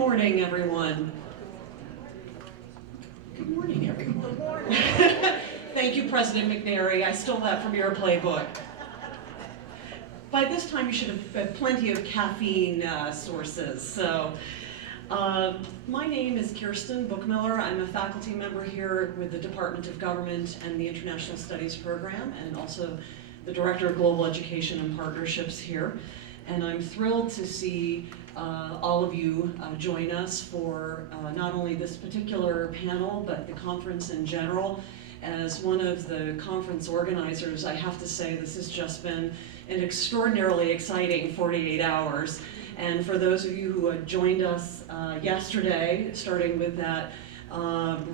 morning, everyone. Good morning, everyone. Good morning. Thank you, President McNary. I stole that from your playbook. By this time, you should have had plenty of caffeine sources. So, my name is Kirsten Bookmiller. I'm a faculty member here with the Department of Government and the International Studies Program, and also the Director of Global Education and Partnerships here. And I'm thrilled to see all of you join us for not only this particular panel, but the conference in general. As one of the conference organizers, I have to say this has just been an extraordinarily exciting 48 hours. And for those of you who had joined us yesterday, starting with that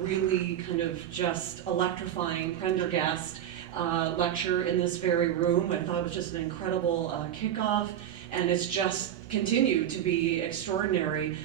really kind of just electrifying Prendergast lecture in this very room, I thought it was just an incredible kickoff, and it's just continued to be extraordinary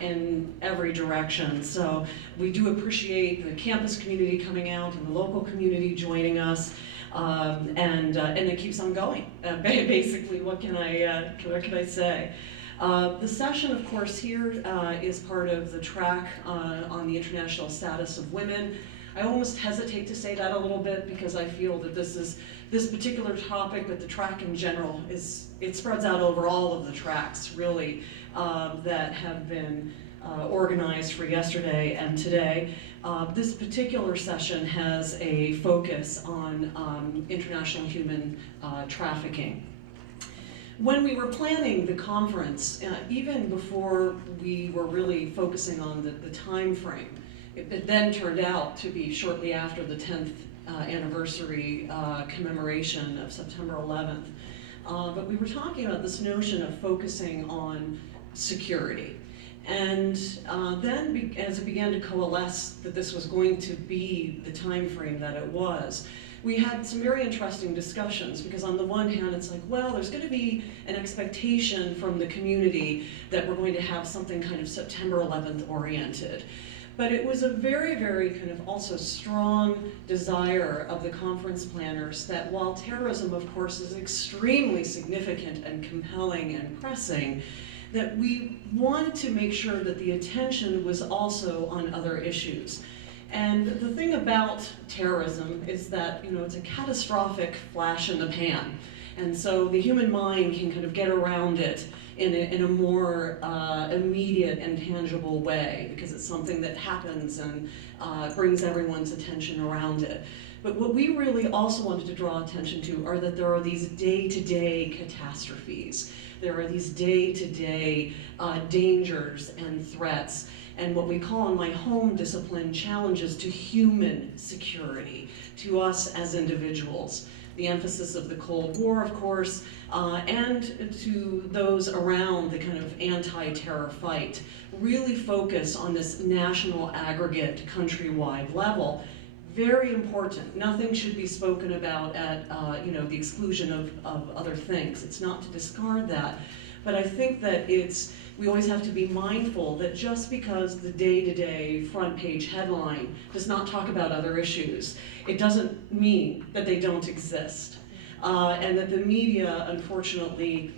in every direction. So we do appreciate the campus community coming out and the local community joining us, and it keeps on going. Basically, what can I say? The session, of course, here is part of the track on the international status of women. I almost hesitate to say that a little bit because I feel that this particular topic, but the track in general, it spreads out over all of the tracks, really, that have been organized for yesterday and today. This particular session has a focus on international human trafficking. When we were planning the conference, even before we were really focusing on the time frame, it then turned out to be shortly after the 10th anniversary commemoration of September 11th. But we were talking about this notion of focusing on security. And then as it began to coalesce that this was going to be the time frame that it was, we had some very interesting discussions, because on the one hand it's like, well, there's going to be an expectation from the community that we're going to have something kind of September 11th oriented. But it was a very, very kind of also strong desire of the conference planners that while terrorism, of course, is extremely significant and compelling and pressing, that we wanted to make sure that the attention was also on other issues. And the thing about terrorism is that, you know, it's a catastrophic flash in the pan. And so the human mind can kind of get around it in a more immediate and tangible way, because it's something that happens and brings everyone's attention around it. But what we really also wanted to draw attention to are that there are these day-to-day catastrophes. There are these day-to-day dangers and threats, and what we call in my home discipline challenges to human security, to us as individuals. The emphasis of the Cold War, of course, and to those around the kind of anti-terror fight, really focus on this national aggregate countrywide level. Very important. Nothing should be spoken about at the exclusion of other things. It's not to discard that. But I think that we always have to be mindful that just because the day-to-day front page headline does not talk about other issues, it doesn't mean that they don't exist. And that the media, unfortunately,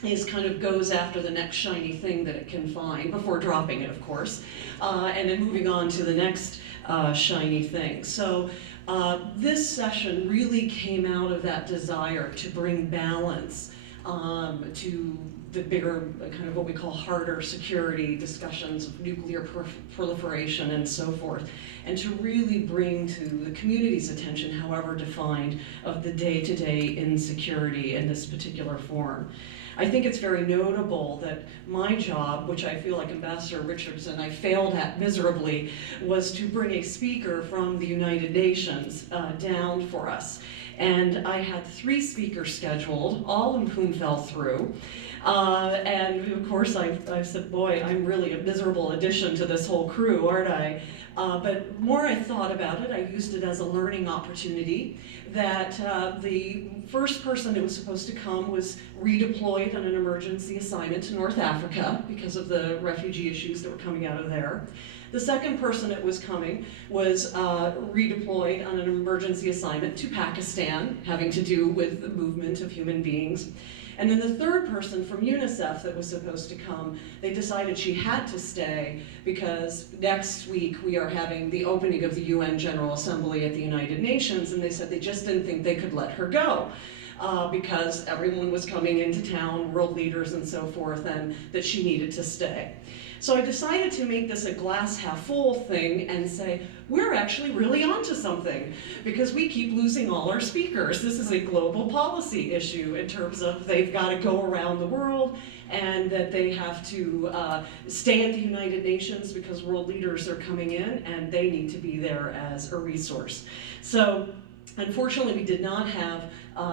goes after the next shiny thing that it can find, before dropping it, of course, and then moving on to the next shiny thing. So this session really came out of that desire to bring balance to the bigger, kind of what we call harder security discussions of nuclear proliferation and so forth, and to really bring to the community's attention, however defined, of the day-to-day insecurity in this particular form. I think it's very notable that my job, which I feel like Ambassador Richardson I failed at miserably, was to bring a speaker from the United Nations down for us. And I had 3 speakers scheduled, all of whom fell through. And of course I said, boy, I'm really a miserable addition to this whole crew, aren't I? But more I thought about it, I used it as a learning opportunity, that the first person that was supposed to come was redeployed on an emergency assignment to North Africa because of the refugee issues that were coming out of there. The second person that was coming was redeployed on an emergency assignment to Pakistan, having to do with the movement of human beings. And then the third person from UNICEF that was supposed to come, they decided she had to stay because next week we are having the opening of the UN General Assembly at the United Nations, and they said they just didn't think they could let her go. Because everyone was coming into town, world leaders and so forth, and that she needed to stay. So I decided to make this a glass half full thing and say, we're actually really onto something because we keep losing all our speakers. This is a global policy issue in terms of they've got to go around the world and that they have to stay at the United Nations because world leaders are coming in and they need to be there as a resource. So unfortunately, we did not have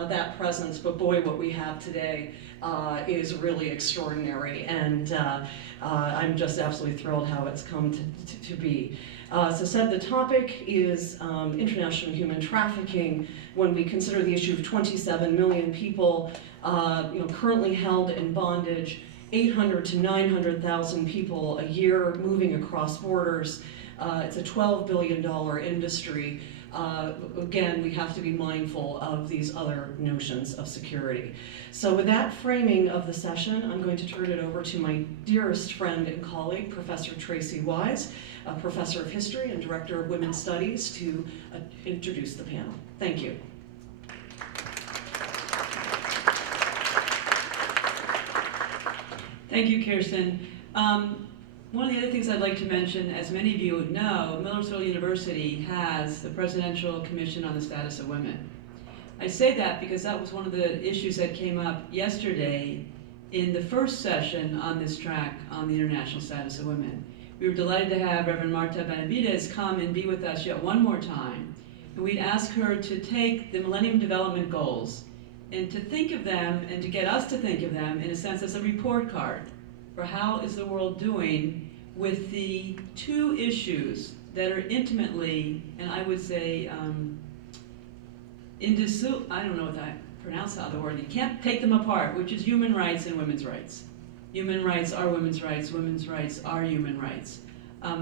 that presence, but boy, what we have today is really extraordinary, and I'm just absolutely thrilled how it's come to be. So said the topic is international human trafficking when we consider the issue of 27 million people currently held in bondage, 800 to 900,000 people a year moving across borders. It's a $12 billion industry. Again, we have to be mindful of these other notions of security. So with that framing of the session, I'm going to turn it over to my dearest friend and colleague, Professor Tracy Wise, a professor of history and director of women's studies, to introduce the panel. Thank you. Thank you, Kirsten. One of the other things I'd like to mention, as many of you know, Millersville University has the Presidential Commission on the Status of Women. I say that because that was one of the issues that came up yesterday in the first session on this track on the international status of women. We were delighted to have Reverend Marta Benavides come and be with us yet one more time. And we'd ask her to take the Millennium Development Goals and to think of them and to get us to think of them in a sense as a report card for how is the world doing with the two issues that are intimately, and I would say, I don't know if I pronounce how the word, you can't take them apart, which is human rights and women's rights. Human rights are women's rights are human rights.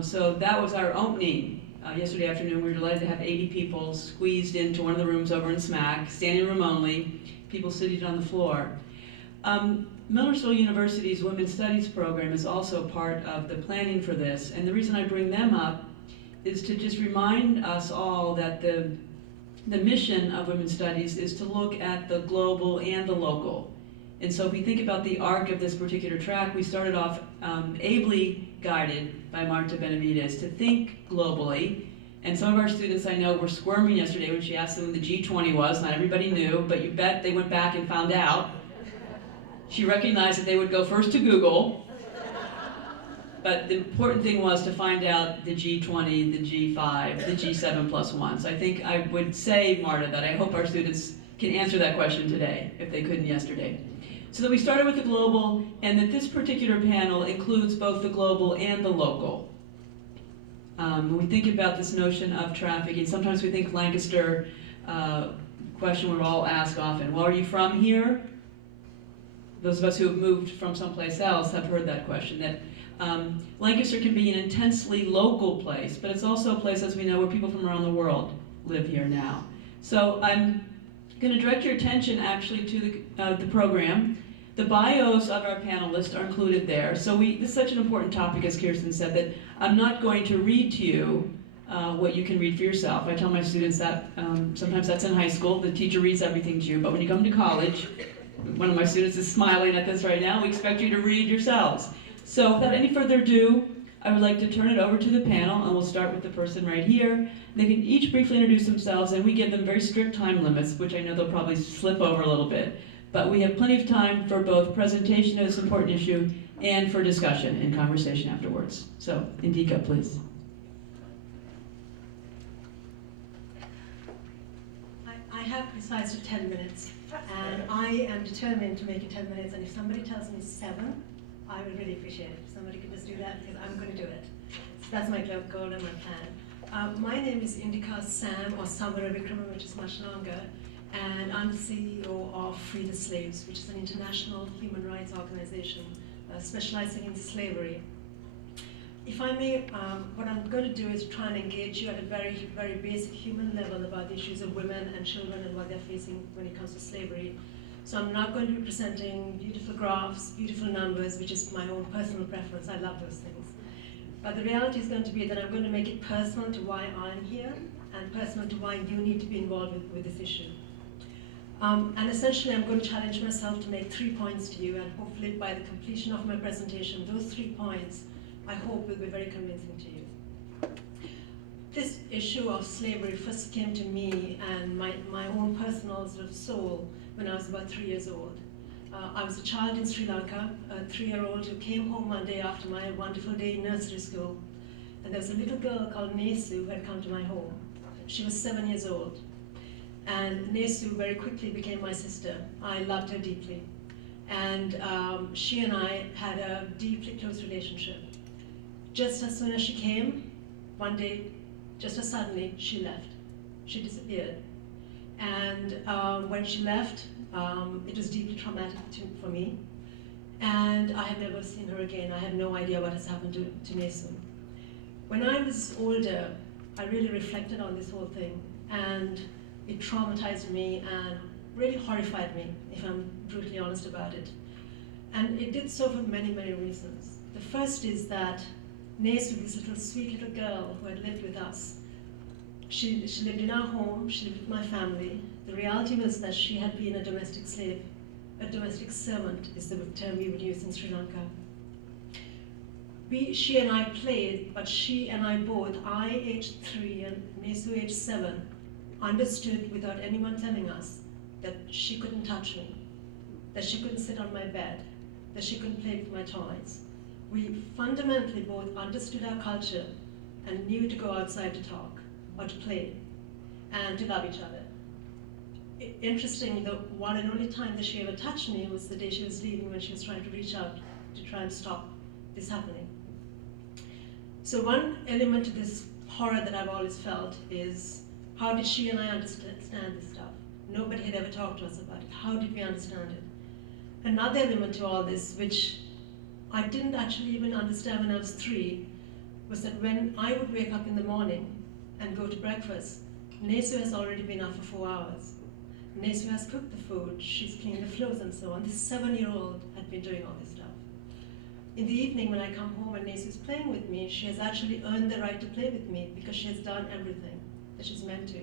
So that was our opening. Yesterday afternoon, we were delighted to have 80 people squeezed into one of the rooms over in SMAC, standing room only, people seated on the floor. Millersville University's Women's Studies program is also part of the planning for this, and the reason I bring them up is to just remind us all that the mission of Women's Studies is to look at the global and the local. And so if we think about the arc of this particular track, we started off ably guided by Marta Benavides to think globally. And some of our students I know were squirming yesterday when she asked them when the G20 was. Not everybody knew, but you bet they went back and found out. She recognized that they would go first to Google, but the important thing was to find out the G20, the G5, the G7 plus one. So I think I would say, Marta, that I hope our students can answer that question today, if they couldn't yesterday. So that we started with the global, and that this particular panel includes both the global and the local. When we think about this notion of trafficking, sometimes we think Lancaster, question we're all asked often, well, are you from here? Those of us who have moved from someplace else have heard that question, that Lancaster can be an intensely local place, but it's also a place, as we know, where people from around the world live here now. So I'm going to direct your attention actually to the program. The bios of our panelists are included there. So this is such an important topic, as Kirsten said, that I'm not going to read to you what you can read for yourself. I tell my students that sometimes that's in high school. The teacher reads everything to you, but when you come to college, one of my students is smiling at this right now, we expect you to read yourselves. So without any further ado, I would like to turn it over to the panel, and we'll start with the person right here. They can each briefly introduce themselves, and we give them very strict time limits, which I know they'll probably slip over a little bit. But we have plenty of time for both presentation of this important issue and for discussion and conversation afterwards. So, Indika, please. I have precisely 10 minutes, and I am determined to make it 10 minutes, and if somebody tells me 7, I would really appreciate it. If somebody could just do that, because I'm going to do it. So that's my goal and my plan. My name is Indika Sam, or Samarawickreme, which is much longer, and I'm the CEO of Free the Slaves, which is an international human rights organization specializing in slavery. If I may, what I'm going to do is try and engage you at a very, very basic human level about the issues of women and children and what they're facing when it comes to slavery, So I'm not going to be presenting beautiful graphs, beautiful numbers, which is my own personal preference. I love those things. But the reality is going to be that I'm going to make it personal to why I'm here and personal to why you need to be involved with this issue. And essentially, I'm going to challenge myself to make 3 points to you, and hopefully by the completion of my presentation, those 3 points, I hope, will be very convincing to you. This issue of slavery first came to me and my own personal sort of soul when I was about 3 years old. I was a child in Sri Lanka, a 3-year-old who came home one day after my wonderful day in nursery school, and there was a little girl called Nesu who had come to my home. She was 7 years old. And Nesu very quickly became my sister. I loved her deeply. And she and I had a deeply close relationship. Just as soon as she came, one day, just as suddenly, she left. She disappeared. And when she left, it was deeply traumatic for me. And I have never seen her again. I have no idea what has happened to Nesu. When I was older, I really reflected on this whole thing. And it traumatized me and really horrified me, if I'm brutally honest about it. And it did so for many, many reasons. The first is that Nesu, this little sweet little girl who had lived with us, she lived in our home, she lived with my family. The reality was that she had been a domestic slave. A domestic servant is the term we would use in Sri Lanka. She and I played, but she and I both, I aged 3 and Nesu aged 7, understood without anyone telling us that she couldn't touch me, that she couldn't sit on my bed, that she couldn't play with my toys. We fundamentally both understood our culture and knew to go outside to talk or to play and to love each other. Interestingly, the one and only time that she ever touched me was the day she was leaving, when she was trying to reach out to try and stop this happening. So one element to this horror that I've always felt is, how did she and I understand this stuff? Nobody had ever talked to us about it. How did we understand it? Another element to all this, which I didn't actually even understand when I was 3, was that when I would wake up in the morning and go to breakfast, Nesu has already been up for 4 hours. Nesu has cooked the food, she's cleaned the floors and so on. This 7-year-old had been doing all this stuff. In the evening when I come home and Nesu's playing with me, she has actually earned the right to play with me because she has done everything that she's meant to.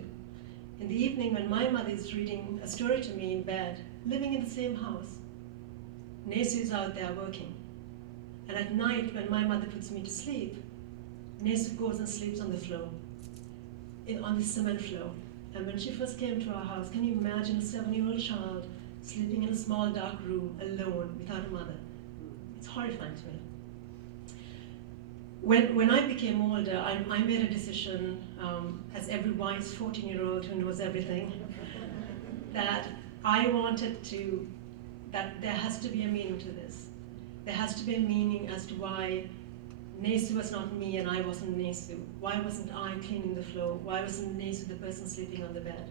In the evening when my mother is reading a story to me in bed, living in the same house, Nesu is out there working. And at night when my mother puts me to sleep, Nesu goes and sleeps on the floor, on the cement floor. And when she first came to our house, can you imagine a 7-year-old child sleeping in a small dark room alone without a mother? It's horrifying to me. When I became older, I made a decision, as every wise 14-year-old who knows everything, that I wanted to, that there has to be a meaning to this. There has to be a meaning as to why Nesu was not me and I wasn't Nesu. Why wasn't I cleaning the floor? Why wasn't Nesu the person sleeping on the bed?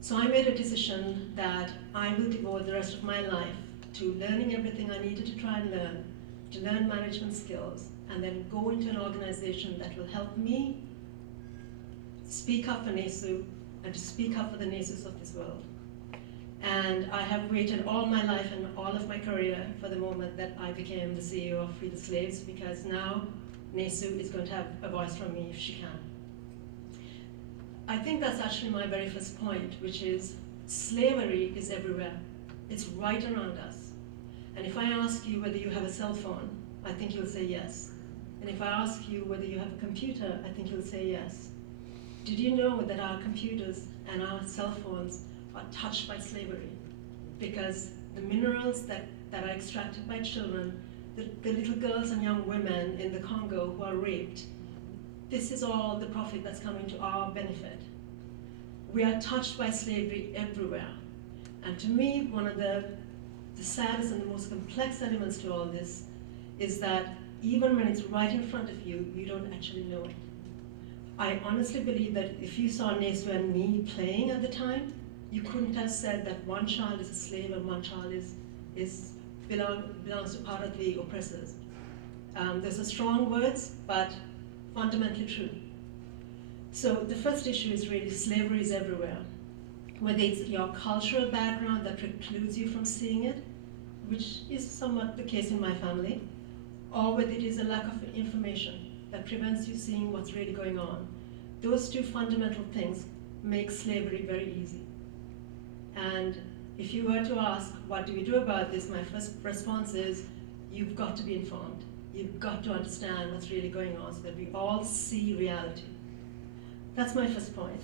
So I made a decision that I will devote the rest of my life to learning everything I needed to try and learn, to learn management skills, and then go into an organization that will help me speak up for Nesu and to speak up for the Nesus of this world. And I have waited all my life and all of my career for the moment that I became the CEO of Free the Slaves, because now Nesu is going to have a voice from me if she can. I think that's actually my very first point, which is slavery is everywhere. It's right around us. And if I ask you whether you have a cell phone, I think you'll say yes. And if I ask you whether you have a computer, I think you'll say yes. Did you know that our computers and our cell phones are touched by slavery? Because the minerals that are extracted by children, the little girls and young women in the Congo who are raped, this is all the profit that's coming to our benefit. We are touched by slavery everywhere. And to me, one of the saddest and the most complex elements to all this is that even when it's right in front of you, you don't actually know it. I honestly believe that if you saw Nesu and me playing at the time, you couldn't have said that one child is a slave and one child belongs to part of the oppressors. Those are strong words, but fundamentally true. So the first issue is really slavery is everywhere. whether it's your cultural background that precludes you from seeing it, which is somewhat the case in my family, or whether it is a lack of information that prevents you seeing what's really going on. Those two fundamental things make slavery very easy. And if you were to ask, what do we do about this? My first response is, you've got to be informed. You've got to understand what's really going on so that we all see reality. That's my first point.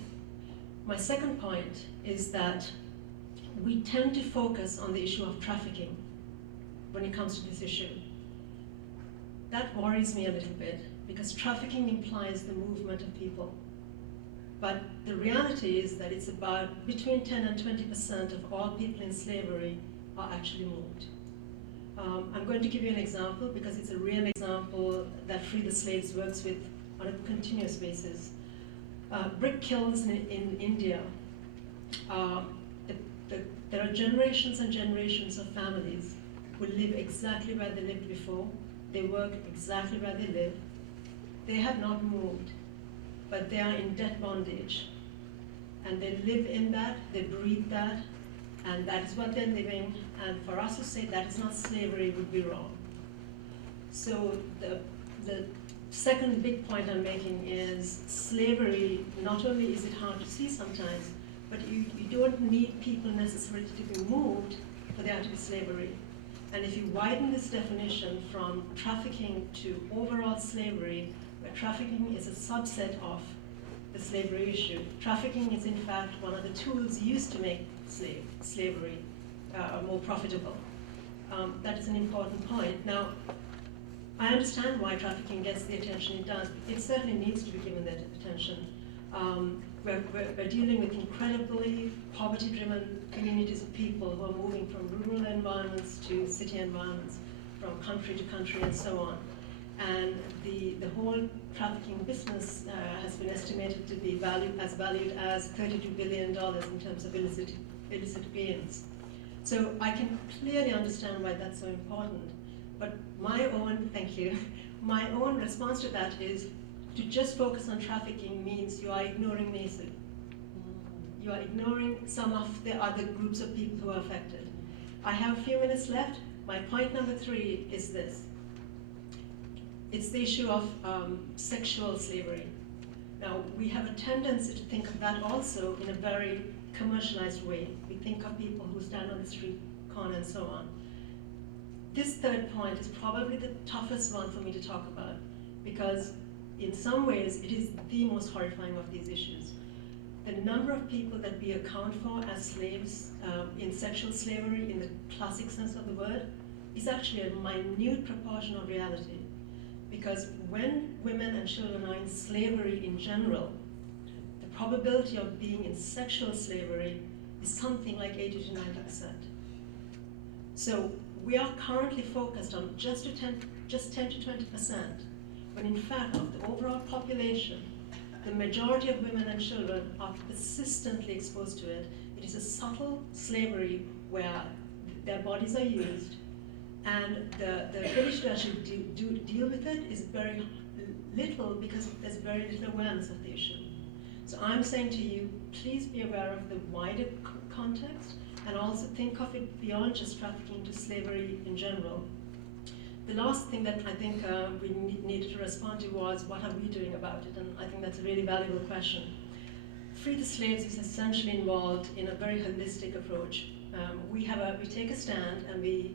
My second point is that we tend to focus on the issue of trafficking when it comes to this issue. That worries me a little bit, because trafficking implies the movement of people. But the reality is that it's about between 10 and 20% of all people in slavery are actually moved. I'm going to give you an example, because it's a real example that Free the Slaves works with on a continuous basis. Brick kilns in India, there are generations and generations of families who live exactly where they lived before. They work exactly where they live. They have not moved, but they are in debt bondage. And they live in that, they breathe that, and that is what they're living. And for us to say that is not slavery would be wrong. So the second big point I'm making is slavery, not only is it hard to see sometimes, but you don't need people necessarily to be moved for there to be slavery. And if you widen this definition from trafficking to overall slavery, where trafficking is a subset of the slavery issue, trafficking is in fact one of the tools used to make slavery more profitable. That is an important point. Now, I understand why trafficking gets the attention it does. It certainly needs to be given that attention. We're dealing with incredibly poverty-driven communities of people who are moving from rural environments to city environments, from country to country, and so on. And the whole trafficking business has been estimated to be valued as $32 billion in terms of illicit gains. So I can clearly understand why that's so important. But my own response to that is to just focus on trafficking means you are ignoring NACID. You are ignoring some of the other groups of people who are affected. I have a few minutes left. My point number 3 is this. It's the issue of sexual slavery. Now, we have a tendency to think of that also in a very commercialized way. We think of people who stand on the street corner and so on. This third point is probably the toughest one for me to talk about, because in some ways it is the most horrifying of these issues. The number of people that we account for as slaves in sexual slavery, in the classic sense of the word, is actually a minute proportion of reality. Because when women and children are in slavery in general, the probability of being in sexual slavery is something like 80 to 90%. So we are currently focused on just 10 to 20%, when in fact of the overall population, the majority of women and children are persistently exposed to it. It is a subtle slavery where their bodies are used, and the ability to actually deal with it is very little, because there's very little awareness of the issue. So I'm saying to you, please be aware of the wider context, and also think of it beyond just trafficking to slavery in general. The last thing that I think we needed to respond to was, what are we doing about it? And I think that's a really valuable question. Free the Slaves is essentially involved in a very holistic approach. We take a stand, and we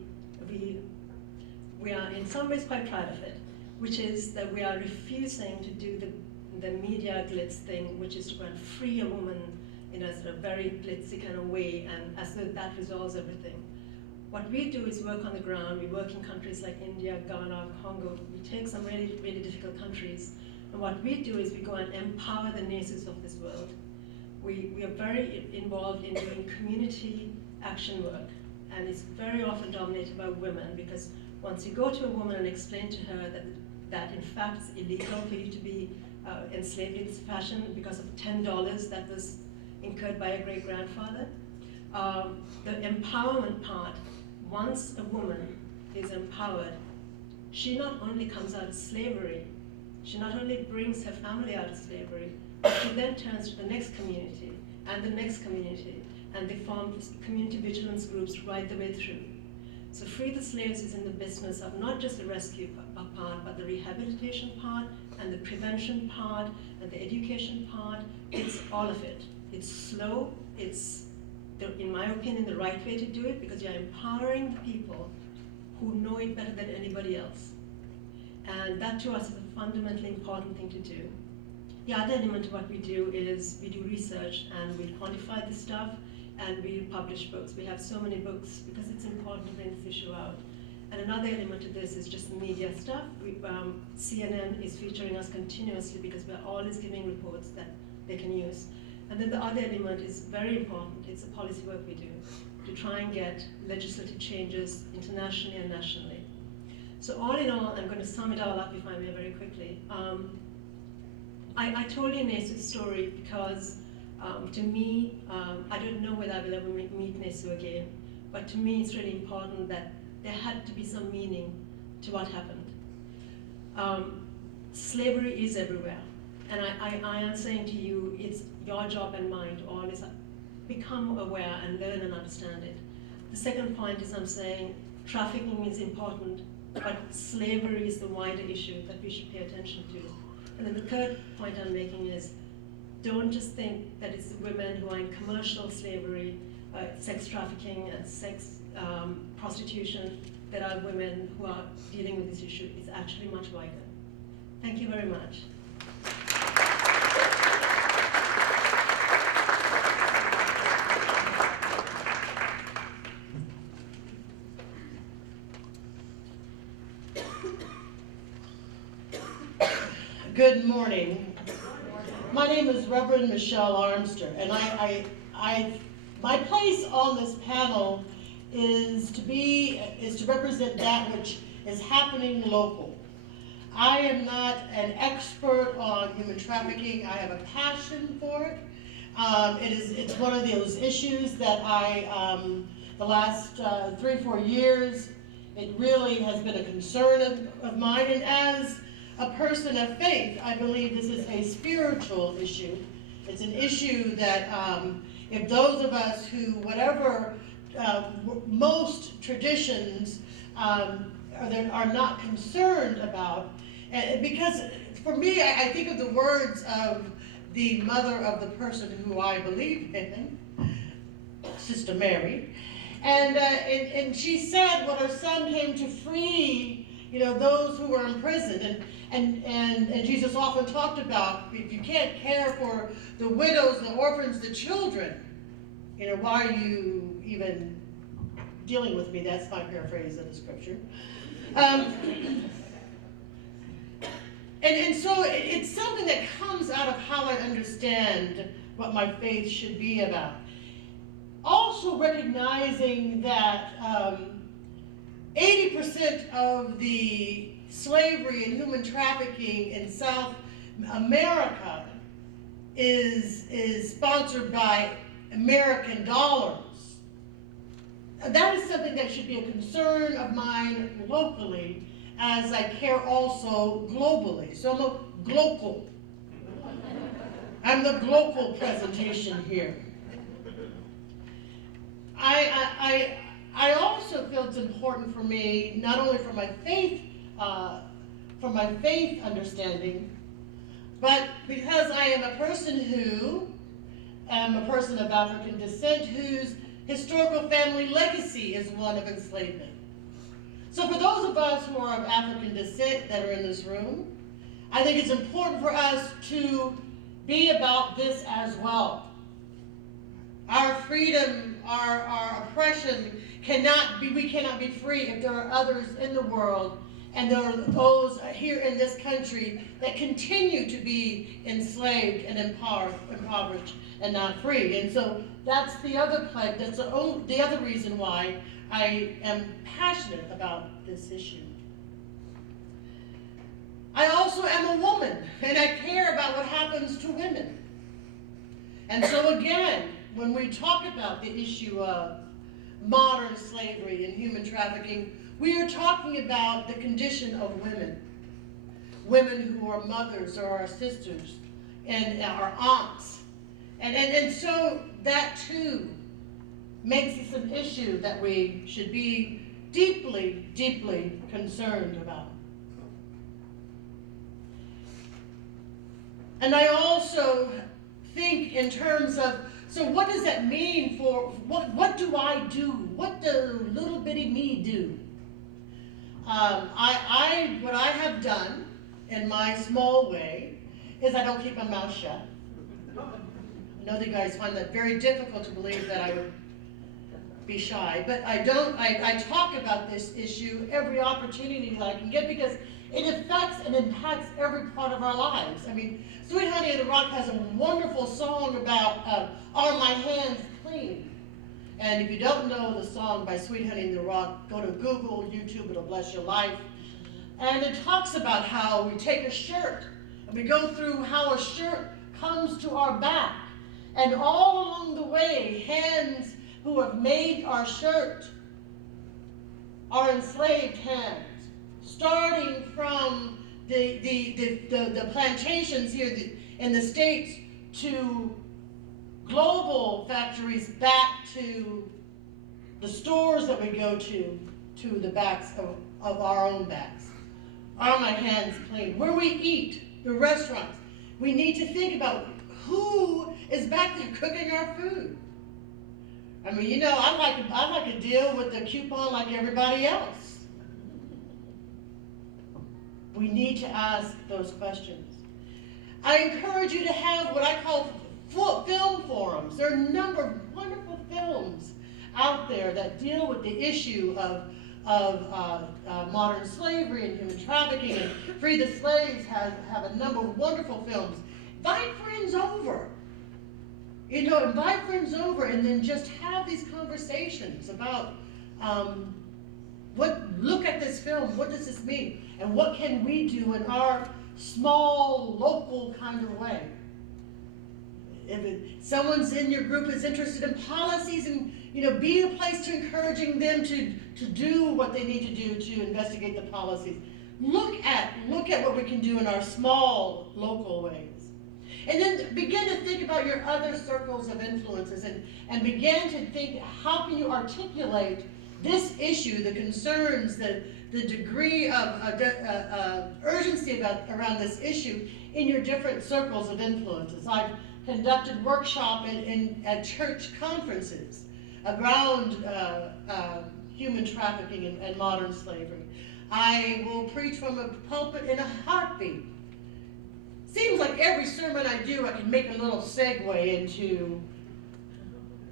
are in some ways quite proud of it, which is that we are refusing to do the media glitz thing, which is to go and free a woman in a sort of very glitzy kind of way, and as though that resolves everything. What we do is work on the ground. We work in countries like India, Ghana, Congo. We take some really, really difficult countries. And what we do is we go and empower the nations of this world. We are very involved in doing community action work. And it's very often dominated by women, because once you go to a woman and explain to her that in fact it's illegal for you to be enslaved in this fashion because of $10 that was incurred by a great-grandfather, the empowerment part, once a woman is empowered, she not only comes out of slavery, she not only brings her family out of slavery, but she then turns to the next community and the next community. and they formed community vigilance groups right the way through. So Free the Slaves is in the business of not just the rescue part, but the rehabilitation part, and the prevention part, and the education part. It's all of it. It's slow, it's, in my opinion, the right way to do it, because you're empowering the people who know it better than anybody else. And that to us is a fundamentally important thing to do. The other element of what we do is we do research, and we quantify the stuff, and we publish books. We have so many books because it's important to bring this issue out. And another element of this is just media stuff. CNN is featuring us continuously because we're always giving reports that they can use. And then the other element is very important. It's the policy work we do to try and get legislative changes internationally and nationally. So all in all, I'm going to sum it all up, if I may, very quickly. I told you Nesu's story because to me, I don't know whether I will ever meet Nesu again, but to me it's really important that there had to be some meaning to what happened. Slavery is everywhere, and I am saying to you, it's your job and mine to always become aware and learn and understand it. The second point is I'm saying trafficking is important, but slavery is the wider issue that we should pay attention to. And then the third point I'm making is, don't just think that it's the women who are in commercial slavery, sex trafficking and sex prostitution, that are women who are dealing with this issue. It's actually much wider. Thank you very much. Good morning. My name is Reverend Michelle Armster, and my place on this panel is to represent that which is happening local. I am not an expert on human trafficking. I have a passion for it. It's one of those issues that the last 3-4 years, it really has been a concern of mine, and as a person of faith, I believe this is a spiritual issue. It's an issue that if those of us who, whatever most traditions are not concerned about, because for me, I think of the words of the mother of the person who I believe in, Sister Mary, and she said when her son came to free, those who were in prison, and Jesus often talked about, if you can't care for the widows, the orphans, the children, why are you even dealing with me? That's my paraphrase of the scripture. And so it's something that comes out of how I understand what my faith should be about. Also recognizing that 80% of the slavery and human trafficking in South America is sponsored by American dollars. That is something that should be a concern of mine locally, as I care also globally. So I'm the global presentation here. I also feel it's important for me, not only for my faith understanding, but because I am a person who am a person of African descent whose historical family legacy is one of enslavement. So for those of us who are of African descent that are in this room, I think it's important for us to be about this as well. Our freedom, our oppression we cannot be free if there are others in the world, and there are those here in this country that continue to be enslaved and impoverished and not free. And so that's the other plague, that's the other reason why I am passionate about this issue. I also am a woman, and I care about what happens to women. And so again, when we talk about the issue of modern slavery and human trafficking, we are talking about the condition of women. Women who are mothers or our sisters and our aunts. And so that too makes this an issue that we should be deeply, deeply concerned about. And I also think in terms of, so what does that mean for, what do I do? What does little bitty me do? What I have done in my small way is I don't keep my mouth shut. I know that you guys find that very difficult to believe that I would be shy, but I don't. I talk about this issue every opportunity that I can get because it affects and impacts every part of our lives. I mean, Sweet Honey in the Rock has a wonderful song about Are My Hands Clean? And if you don't know the song by Sweet Honey in the Rock, go to Google, YouTube, it'll bless your life. And it talks about how we take a shirt and we go through how a shirt comes to our back. And all along the way, hands who have made our shirt are enslaved hands. Starting from the plantations here in the States to global factories back to the stores that we go to the backs of our own backs. Are my hands clean? Where we eat, the restaurants, we need to think about who is back there cooking our food. I mean, you know, I like to deal with the coupon like everybody else. We need to ask those questions. I encourage you to have what I call film forums. There are a number of wonderful films out there that deal with the issue of modern slavery and human trafficking, and Free the Slaves have a number of wonderful films. Invite friends over. You know, invite friends over and then just have these conversations about look at this film, what does this mean? And what can we do in our small, local kind of way? If someone's in your group is interested in policies, and you know, be a place to encouraging them to do what they need to do to investigate the policies. Look at what we can do in our small, local ways. And then begin to think about your other circles of influences and begin to think, how can you articulate this issue, the concerns, the degree of urgency around this issue in your different circles of influences. I've conducted workshops at church conferences around human trafficking and modern slavery. I will preach from a pulpit in a heartbeat. Seems like every sermon I do, I can make a little segue into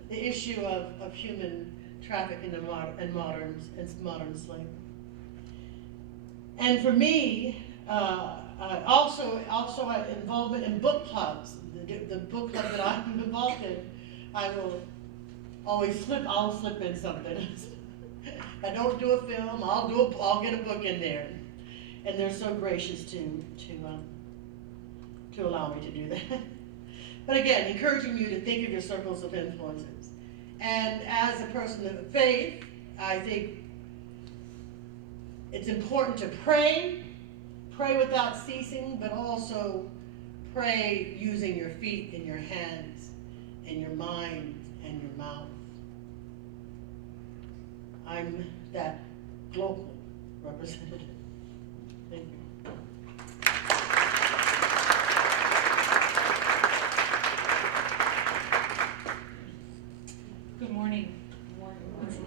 the issue of human trafficking and modern slavery. And for me, also involvement in book clubs. The book club that I'm involved in, I will always I'll slip in something. If I don't do a film, I'll get a book in there, and they're so gracious to allow me to do that. But again, encouraging you to think of your circles of influences. And as a person of faith, I think it's important to pray without ceasing, but also pray using your feet and your hands and your mind and your mouth. I'm that global representative. Thank you. Good morning.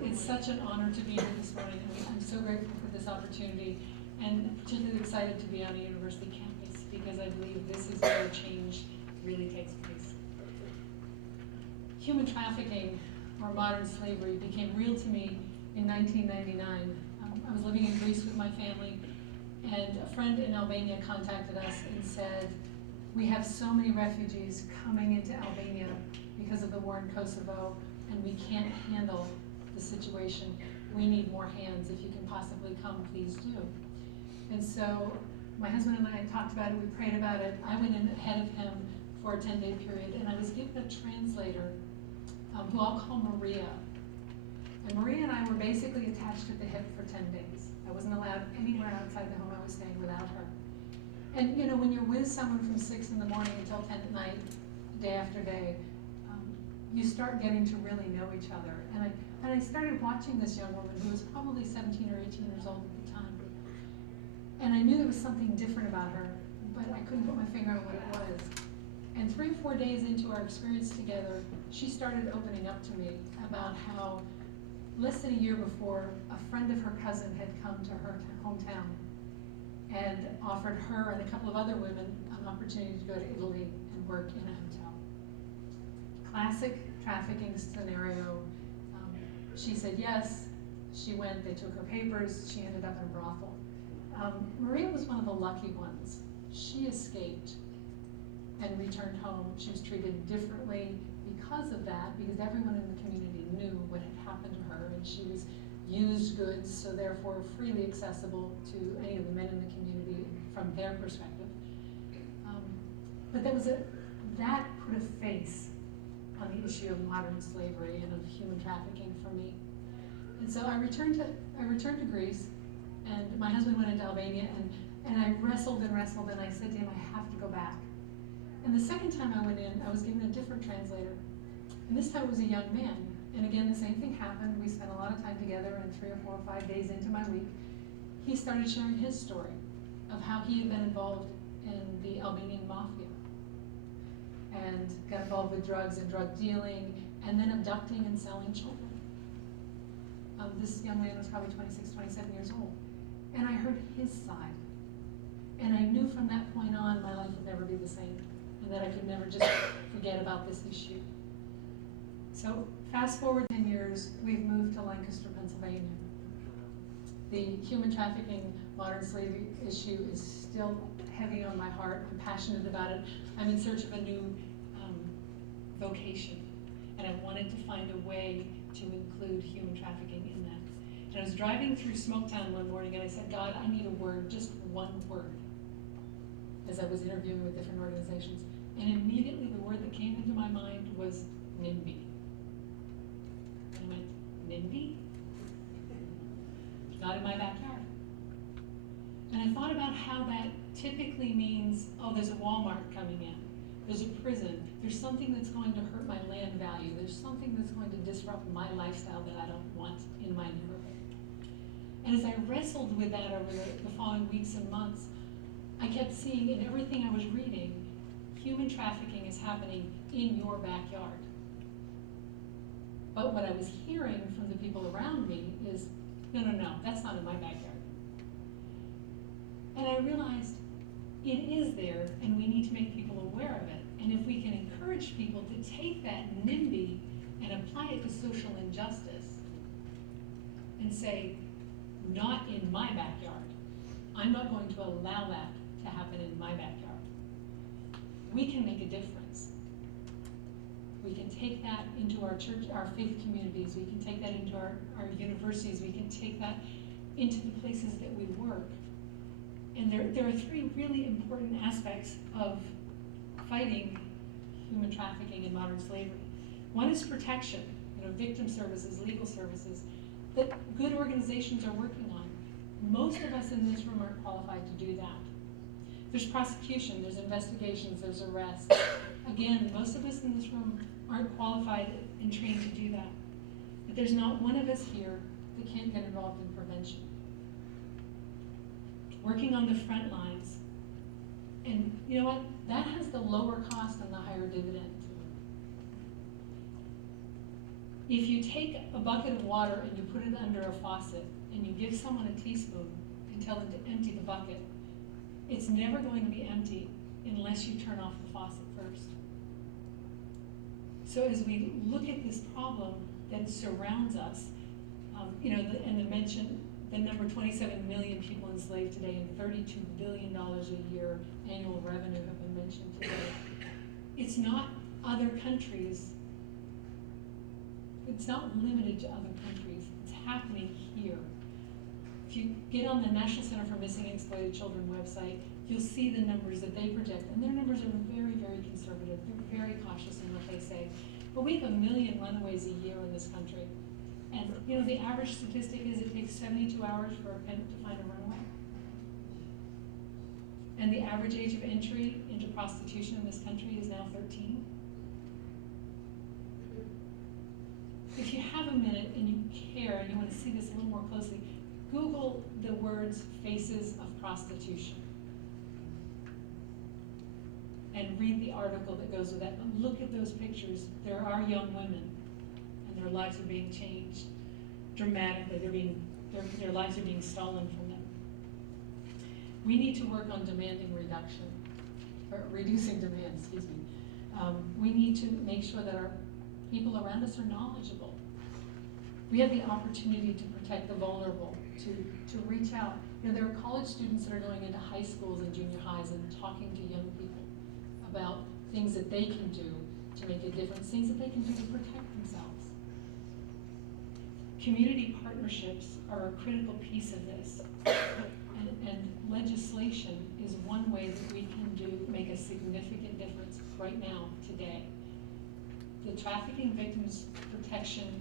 It's such an honor to be here this morning. I'm so grateful for this opportunity, and particularly excited to be on a university campus because I believe this is where change really takes place. Human trafficking, or modern slavery, became real to me in 1999. I was living in Greece with my family, and a friend in Albania contacted us and said, "We have so many refugees coming into Albania because of the war in Kosovo, and we can't handle the situation. We need more hands. If you can possibly come, please do." And so my husband and I had talked about it, we prayed about it. I went in ahead of him for a 10-day period, and I was given a translator who I'll call Maria. And Maria and I were basically attached at the hip for 10 days. I wasn't allowed anywhere outside the home I was staying without her. And you know, when you're with someone from 6 in the morning until 10 at night, day after day, you start getting to really know each other. And I started watching this young woman who was probably 17 or 18 years old at the time. And I knew there was something different about her, but I couldn't put my finger on what it was. And 3 or 4 days into our experience together, she started opening up to me about how less than a year before, a friend of her cousin had come to her hometown and offered her and a couple of other women an opportunity to go to Italy and work in a hotel. Classic trafficking scenario. She said yes, she went, they took her papers, she ended up in a brothel. Maria was one of the lucky ones. She escaped and returned home. She was treated differently because of that, because everyone in the community knew what had happened to her, and she was used goods, so therefore freely accessible to any of the men in the community from their perspective. But that put a face on the issue of modern slavery and of human trafficking for me. And so I returned to Greece, and my husband went into Albania, and I wrestled and wrestled, and I said to him, I have to go back. And the second time I went in, I was given a different translator. And this time it was a young man. And again, the same thing happened. We spent a lot of time together, and 3 or 4 or 5 days into my week, he started sharing his story of how he had been involved in the Albanian mafia and got involved with drugs and drug dealing, and then abducting and selling children. This young man was probably 26, 27 years old. And I heard his side. And I knew from that point on my life would never be the same, and that I could never just forget about this issue. So fast forward 10 years, we've moved to Lancaster, Pennsylvania. The human trafficking, modern slavery issue is still heavy on my heart. I'm passionate about it. I'm in search of a new vocation, and I wanted to find a way to include human trafficking in that. And I was driving through Smoketown one morning, and I said, God, I need a word, just one word, as I was interviewing with different organizations. And immediately the word that came into my mind was NIMBY. And I went, NIMBY? Not in my backyard. And I thought about how that typically means, oh, there's a Walmart coming in, there's a prison, there's something that's going to hurt my land value, there's something that's going to disrupt my lifestyle that I don't want in my neighborhood. And as I wrestled with that over the following weeks and months, I kept seeing in everything I was reading, human trafficking is happening in your backyard. But what I was hearing from the people around me is, no, that's not in my backyard. And I realized it is there, and we need to make people aware of it. And if we can encourage people to take that NIMBY and apply it to social injustice and say, not in my backyard. I'm not going to allow that to happen in my backyard. We can make a difference. We can take that into our church, our faith communities. We can take that into our universities. We can take that into the places that we work. And there are 3 really important aspects of fighting human trafficking and modern slavery. One is protection, victim services, legal services, that good organizations are working on. Most of us in this room aren't qualified to do that. There's prosecution, there's investigations, there's arrests. Again, most of us in this room aren't qualified and trained to do that. But there's not one of us here that can't get involved in prevention. Working on the front lines. And you know what? That has the lower cost and the higher dividend. If you take a bucket of water and you put it under a faucet and you give someone a teaspoon and tell them to empty the bucket, it's never going to be empty unless you turn off the faucet first. So as we look at this problem that surrounds us, the number 27 million people enslaved today and $32 billion a year annual revenue have been mentioned today. It's not other countries. It's not limited to other countries. It's happening here. If you get on the National Center for Missing and Exploited Children website, you'll see the numbers that they project. And their numbers are very, very conservative. They're very cautious in what they say. But we have 1 million runaways a year in this country. And the average statistic is it takes 72 hours for a parent to find a runaway. And the average age of entry into prostitution in this country is now 13. care and you want to see this a little more closely, Google the words faces of prostitution. And read the article that goes with that. But look at those pictures. There are young women, and their lives are being changed dramatically. Their lives are being stolen from them. We need to work on reducing demand, excuse me. We need to make sure that our people around us are knowledgeable. We have the opportunity to protect the vulnerable, to reach out. You know, there are college students that are going into high schools and junior highs and talking to young people about things that they can do to make a difference, things that they can do to protect themselves. Community partnerships are a critical piece of this. And legislation is one way that we can make a significant difference right now, today. The Trafficking Victims Protection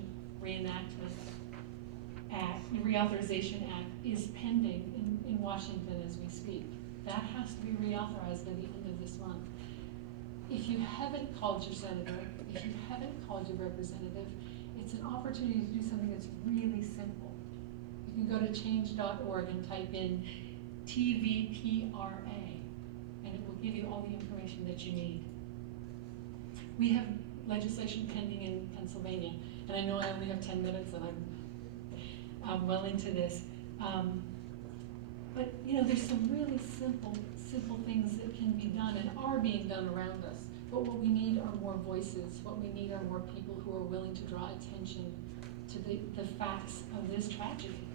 Reauthorization Act is pending in Washington as we speak. That has to be reauthorized by the end of this month. If you haven't called your senator, if you haven't called your representative, it's an opportunity to do something that's really simple. You can go to change.org and type in TVPRA, and it will give you all the information that you need. We have legislation pending in Pennsylvania, and I know I only have 10 minutes and I'm well into this. But you know, there's some really simple things that can be done and are being done around us. But what we need are more voices. What we need are more people who are willing to draw attention to the facts of this tragedy.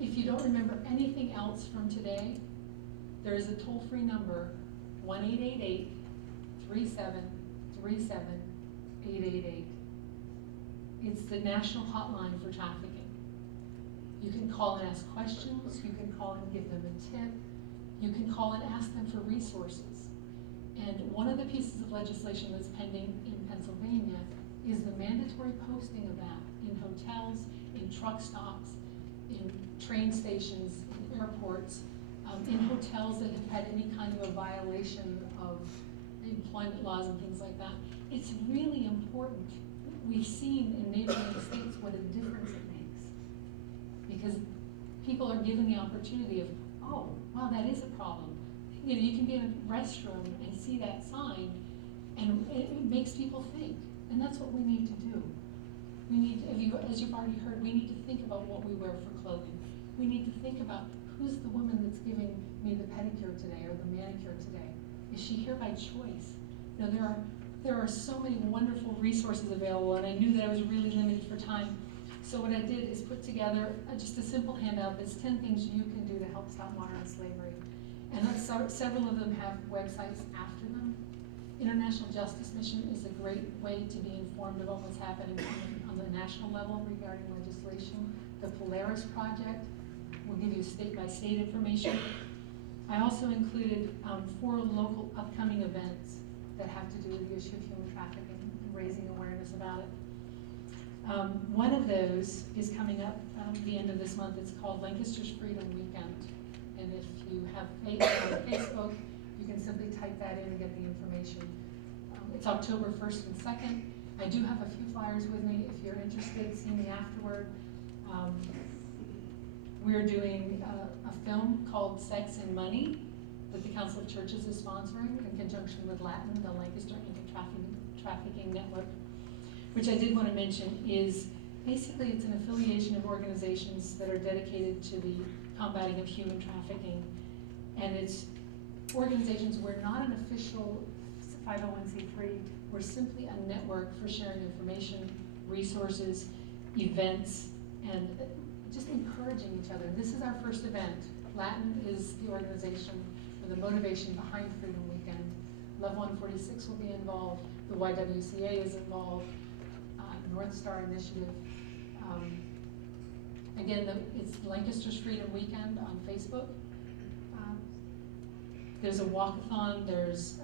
If you don't remember anything else from today, there is a toll-free number, 1-888-3737-888. It's the national hotline for trafficking. You can call and ask questions, you can call and give them a tip, you can call and ask them for resources. And one of the pieces of legislation that's pending in Pennsylvania is the mandatory posting of that in hotels, in truck stops, in train stations, in airports, in hotels that have had any kind of a violation of employment laws and things like that. It's really important. We've seen in neighboring states what a difference it makes. Because people are given the opportunity of, oh, wow, that is a problem. You know, you can be in a restroom and see that sign, and it makes people think. And that's what we need to do. We need, as you've already heard, we need to think about what we wear for clothing. We need to think about who's the woman that's giving me the pedicure today or the manicure today. Is she here by choice? You know, there are so many wonderful resources available, and I knew that I was really limited for time. So what I did is put together just a simple handout that's 10 things you can do to help stop modern slavery. And several of them have websites after them. International Justice Mission is a great way to be informed about what's happening on the national level regarding legislation. The Polaris Project will give you state-by-state information. I also included 4 local upcoming events that have to do with the issue of human trafficking and raising awareness about it. One of those is coming up at the end of this month. It's called Lancaster's Freedom Weekend. And if you have Facebook, you can simply type that in and get the information. It's October 1st and 2nd. I do have a few flyers with me. If you're interested, see me afterward. We're doing a film called Sex and Money that the Council of Churches is sponsoring in conjunction with Latin, the Lancaster Anti-Trafficking Network, which I did want to mention is basically it's an affiliation of organizations that are dedicated to the combating of human trafficking. And it's organizations, we're not an official 501c3, we're simply a network for sharing information, resources, events, and just encouraging each other. This is our first event. Latin is the organization or the motivation behind Freedom Weekend. Love 146 will be involved. The YWCA is involved. North Star Initiative. Again, it's Lancaster's Freedom Weekend on Facebook. There's a walkathon. There's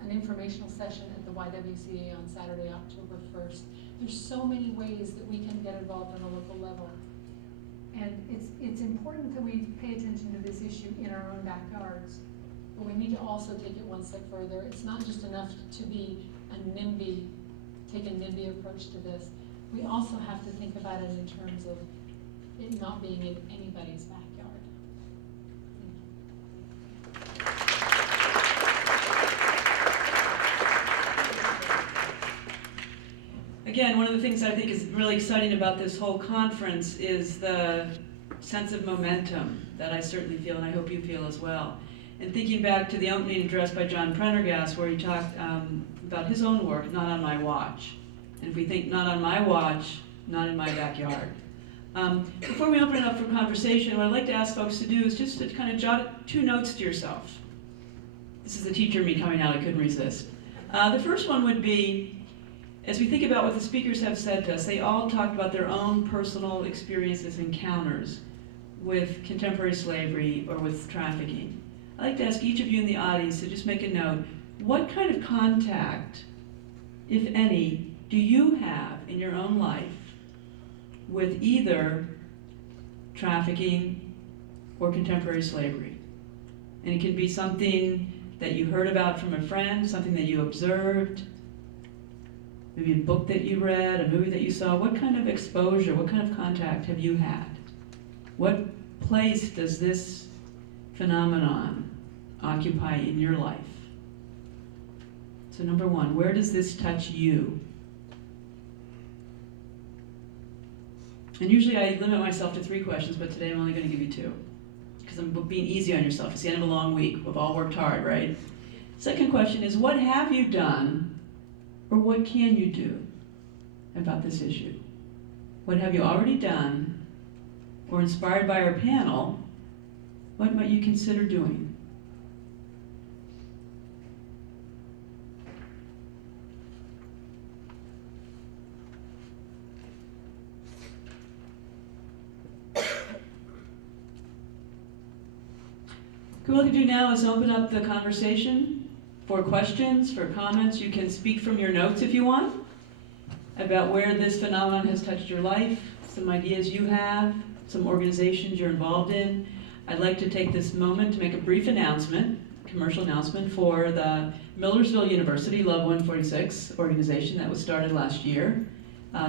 an informational session at the YWCA on Saturday, October 1st. There's so many ways that we can get involved on a local level. And it's important that we pay attention to this issue in our own backyards, but we need to also take it one step further. It's not just enough to be take a NIMBY approach to this. we also have to think about it in terms of it not being in anybody's backyard. Again, one of the things I think is really exciting about this whole conference is the sense of momentum that I certainly feel, and I hope you feel as well. And thinking back to the opening address by John Prendergast, where he talked about his own work, not on my watch. And if we think not on my watch, not in my backyard. Before we open it up for conversation, what I'd like to ask folks to do is just to kind of jot 2 notes to yourself. This is the teacher me coming out, I couldn't resist. The first one would be, as we think about what the speakers have said to us, they all talked about their own personal experiences, encounters with contemporary slavery or with trafficking. I'd like to ask each of you in the audience to just make a note. What kind of contact, if any, do you have in your own life with either trafficking or contemporary slavery? And it can be something that you heard about from a friend, something that you observed, maybe a book that you read, a movie that you saw. What kind of exposure, what kind of contact have you had? What place does this phenomenon occupy in your life? So number 1, where does this touch you? And usually I limit myself to 3 questions, but today I'm only going to give you 2. Because I'm being easy on yourself. It's the end of a long week. We've all worked hard, right? Second question is, what have you done, or what can you do about this issue? What have you already done, or inspired by our panel, what might you consider doing? What we'll do now is open up the conversation for questions, for comments. You can speak from your notes if you want about where this phenomenon has touched your life, some ideas you have, some organizations you're involved in. I'd like to take this moment to make a brief announcement, commercial announcement for the Millersville University Love 146 organization that was started last year.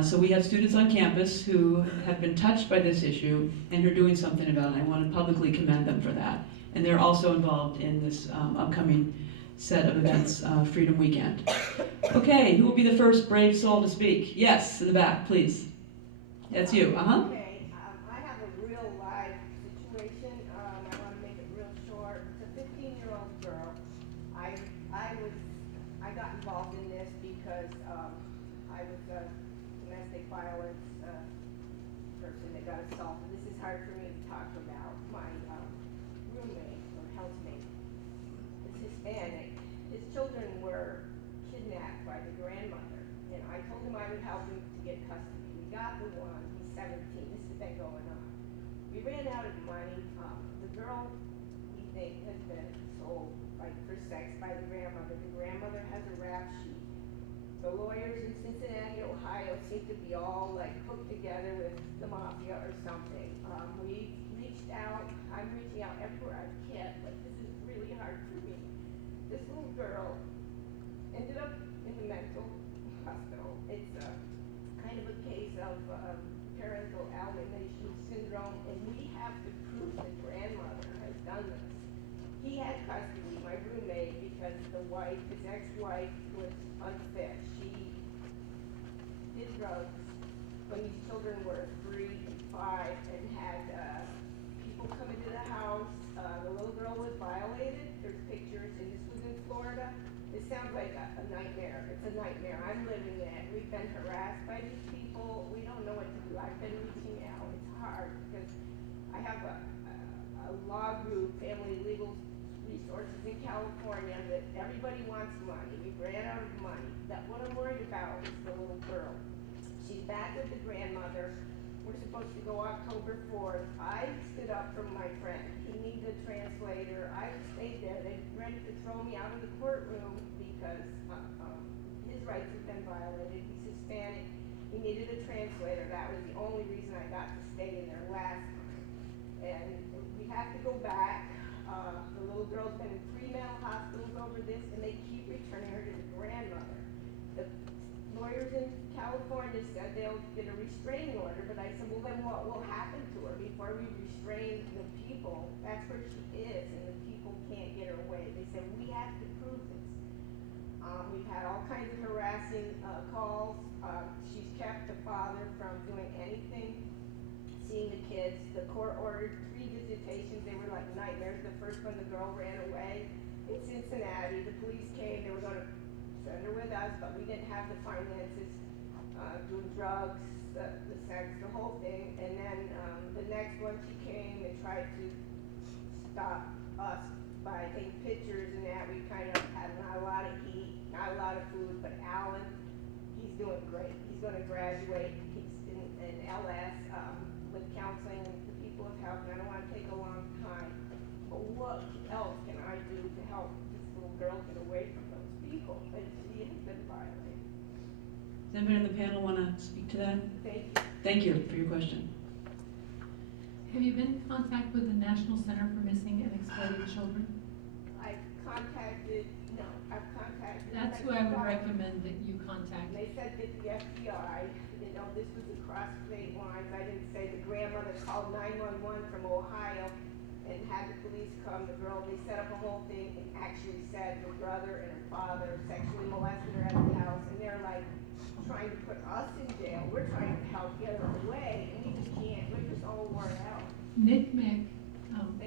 So we have students on campus who have been touched by this issue and who are doing something about it. I want to publicly commend them for that. And they're also involved in this upcoming set of events, Freedom Weekend. Okay, who will be the first brave soul to speak? Yes, in the back, please. That's you. Okay, I have a real live situation. I want to make it real short. It's a 15-year-old girl. I got involved in this because I was a domestic violence person that got assaulted. This is hard for me to talk about. My roommate or housemate is Hispanic. His children were kidnapped by the grandmother, and I told him I would help him to get custody. We got the one. He's 17. This has been going on. We ran out of money. The girl, we think, has been sold for sex by the grandmother. The grandmother has a rap sheet. The lawyers in Cincinnati, Ohio, seem to be all hooked together with the mafia or something. We reached out. I'm reaching out everywhere I can, but this is really hard for me. This little girl ended up in the mental hospital. It's kind of a case of parental alienation syndrome, and we have to prove the grandmother has done this. He had custody, my roommate, because his ex-wife was unfit. She did drugs when these children were 3 and 5 and had people come into the house. The little girl was violated. There's pictures, and this was in Florida. This sounds like a nightmare. It's a nightmare. I'm living it. We've been harassed by these people. We don't know what to do. I've been reaching out. It's hard because I have a law group, Family Legal Resources in California, that everybody wants money. We ran out of money. What I'm worried about is the little girl. She's back with the grandmother. We're supposed to go October 4th. I stood up for my friend. He needs a translator. I stayed there. They're ready to throw me out of the courtroom because his rights have been violated. He's Hispanic. He needed a translator. That was the only reason I got to stay in there last time. And we have to go back. The little girl's been in 3 mental hospitals over this, and they keep returning her to the grandmother. The lawyers in California said they'll get a restraining order, but I said, well, then what will happen to her before we restrain the people? That's where she is, and the people can't get her away. They said, we have to prove this. We've had all kinds of harassing calls. She's kept the father from doing anything, seeing the kids. The court ordered 3 visitations. They were like nightmares. The first one, the girl ran away in Cincinnati. The police came. They were going to send her with us, but we didn't have the finances, doing drugs, the sex, the whole thing. And then the next one, she came and tried to stop us by taking pictures and that. We kind of had not a lot of heat, not a lot of food, but Alan, he's doing great. He's going to graduate. He's in LS with counseling. The people have helped. I don't want to take a long time, but what else can I do to help this little girl get away from those people? And she has been violated. Does anybody on the panel want to speak to that? Thank you. Thank you for your question. Have you been in contact with the National Center for Missing and Exploited Children? I've contacted. That's who I would recommend that you contact. They said that the FBI, you know, this was across state lines. I didn't say the grandmother called 911 from Ohio and had the police come. The girl, they set up a whole thing and actually said her brother and her father sexually molested her at the house. And they're like trying to put us in jail. We're trying to help get her away, and we just can't. We're just all worn out. Nick Mick,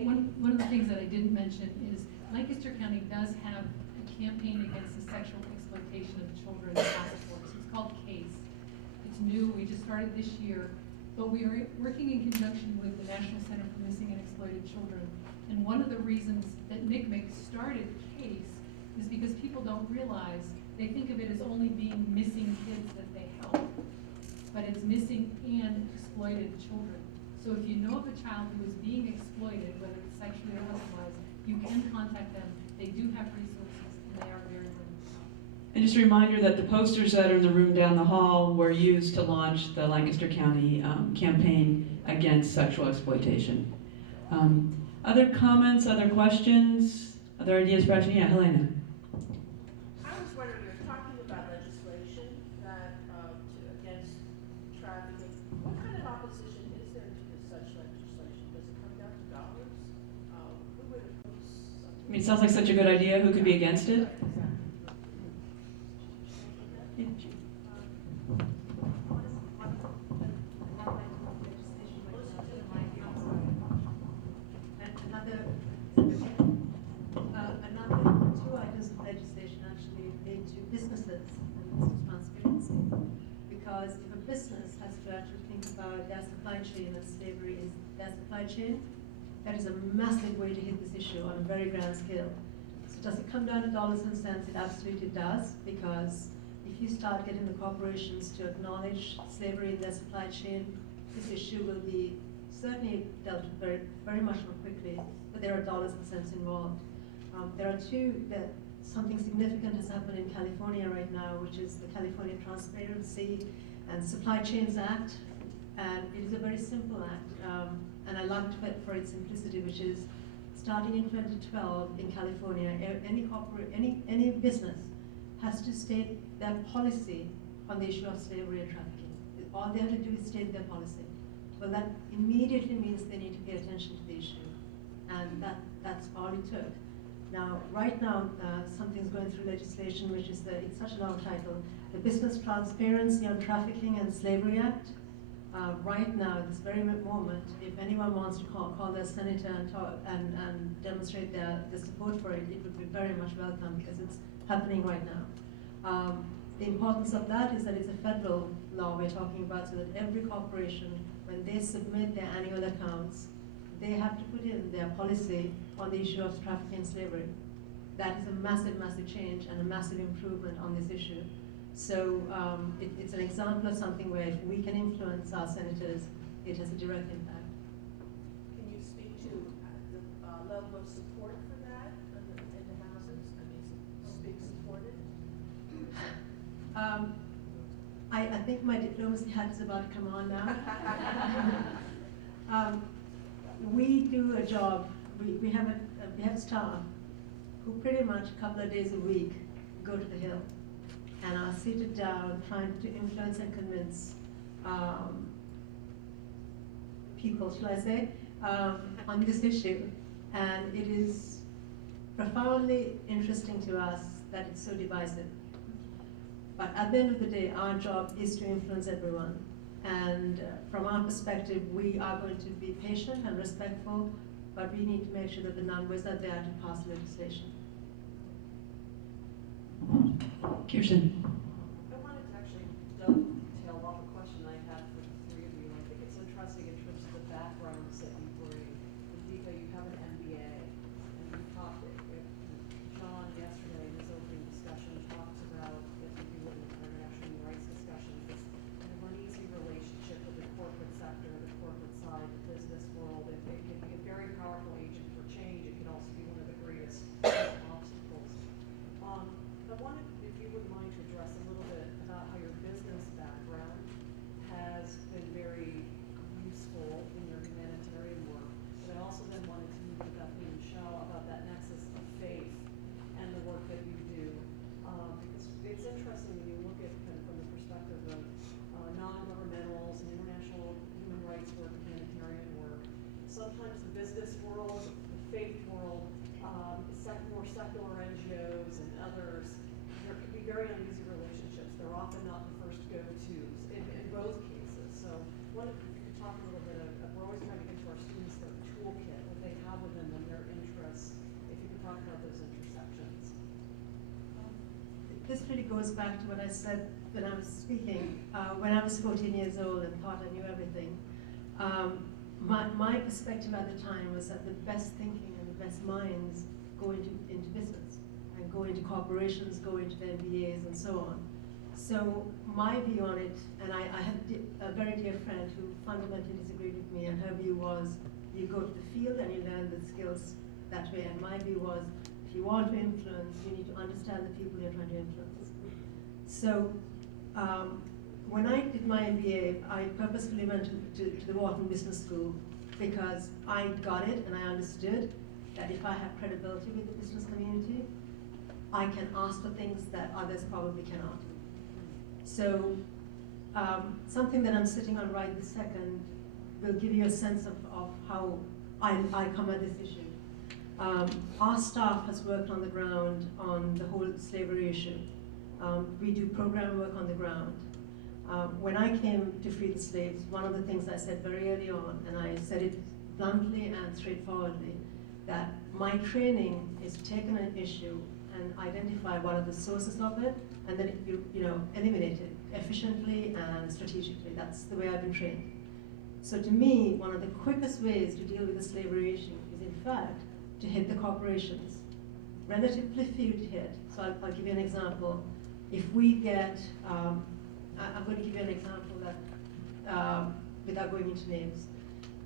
one of the things that I didn't mention is Lancaster County does have a campaign against the sexual exploitation of children task force. It's called CASE. It's new, we just started this year, but we are working in conjunction with the National Center for Missing and Exploited Children. And one of the reasons that Nick Mick started CASE is because people don't realize, they think of it as only being missing kids that they help, but it's missing and exploited children. So if you know of a child who is being exploited, whether it's sexually or otherwise, you can contact them. They do have resources, and they are very limited. And just a reminder that the posters that are in the room down the hall were used to launch the Lancaster County campaign against sexual exploitation. Other comments, other questions, other ideas for action? Yeah, Helena. I was wondering, you're talking about legislation that against trafficking. What kind of opposition is there to such legislation? Does it come down to dollars? Who would oppose something? I mean, it sounds like such a good idea. Who could be against it? Another 2 items of legislation actually relate to businesses and business transparency. Because if a business has to actually think about their supply chain and slavery is their supply chain, that is a massive way to hit this issue on a very grand scale. So does it come down to dollars and cents? It absolutely does, because if you start getting the corporations to acknowledge slavery in their supply chain, this issue will be certainly dealt with very, very much more quickly, but there are dollars and cents involved. Something significant has happened in California right now, which is the California Transparency and Supply Chains Act, and it is a very simple act, and I loved it for its simplicity, which is starting in 2012 in California, any business has to state their policy on the issue of slavery and trafficking. All they have to do is state their policy. Well, that immediately means they need to pay attention to the issue, and that's all it took. Now, right now, something's going through legislation, which is it's such a long title, the Business Transparency on Trafficking and Slavery Act. Right now, this very moment, if anyone wants to call their senator and demonstrate their support for it, it would be very much welcome, because it's happening right now. The importance of that is that it's a federal law we're talking about, so that every corporation, when they submit their annual accounts, they have to put in their policy on the issue of trafficking and slavery. That is a massive, massive change and a massive improvement on this issue. So it's an example of something where if we can influence our senators, it has a direct impact. Can you speak to the level of support for that in the houses? I mean, is it being supported? I think my diplomacy hat is about to come on now. We do a job. We have staff who pretty much a couple of days a week go to the Hill, and are seated down trying to influence and convince people, shall I say, on this issue. And it is profoundly interesting to us that it's so divisive. But at the end of the day, our job is to influence everyone. And from our perspective, we are going to be patient and respectful, but we need to make sure that the numbers are there to pass legislation. Kirsten. I wanted to actually dovetail off a question I had for the three of you. I think it's interesting in terms of the backgrounds that you bring. Indika, you have an MBA, and you talked, John yesterday in his opening discussion talked about, if you do in international human rights discussions, this kind of uneasy relationship with the corporate sector, the corporate side, the business world. It can be a very powerful agent for change. It can also be one of the greatest obstacles. I wanted, if you would mind, to address a little bit about how your business background has been very useful in your humanitarian work. But I also then wanted to move to Bethany and Michelle about that nexus of faith and the work that you do. Because it's interesting when you look at kind of from the perspective of non-governmentals and international human rights work, humanitarian work. Sometimes the business world, the faith world, more secular NGOs and others, there can be very uneasy relationships. They're often not the first go-tos in both cases. So I wonder if you could talk a little bit of, we're always trying to get to our students their toolkit, what they have within them, their interests. If you could talk about those intersections. This really goes back to what I said when I was speaking. When I was 14 years old and thought I knew everything, my perspective at the time was that the best thinking and the best minds go into business and go into corporations, go into the MBAs and so on. So my view on it, and I had a very dear friend who fundamentally disagreed with me, and her view was you go to the field and you learn the skills that way, and my view was if you want to influence, you need to understand the people you're trying to influence. So when I did my MBA, I purposefully went to the Wharton Business School because I got it and I understood that if I have credibility with the business community, I can ask for things that others probably cannot. So something that I'm sitting on right this second will give you a sense of how I come at this issue. Our staff has worked on the ground on the whole slavery issue. We do program work on the ground. When I came to free the slaves, one of the things I said very early on, and I said it bluntly and straightforwardly, that my training is to take an issue and identify what are the sources of it, and then eliminate it efficiently and strategically. That's the way I've been trained. So to me, one of the quickest ways to deal with the slavery issue is in fact to hit the corporations. Relatively few to hit. So I'll give you an example. If we get, I'm going to give you an example that, without going into names.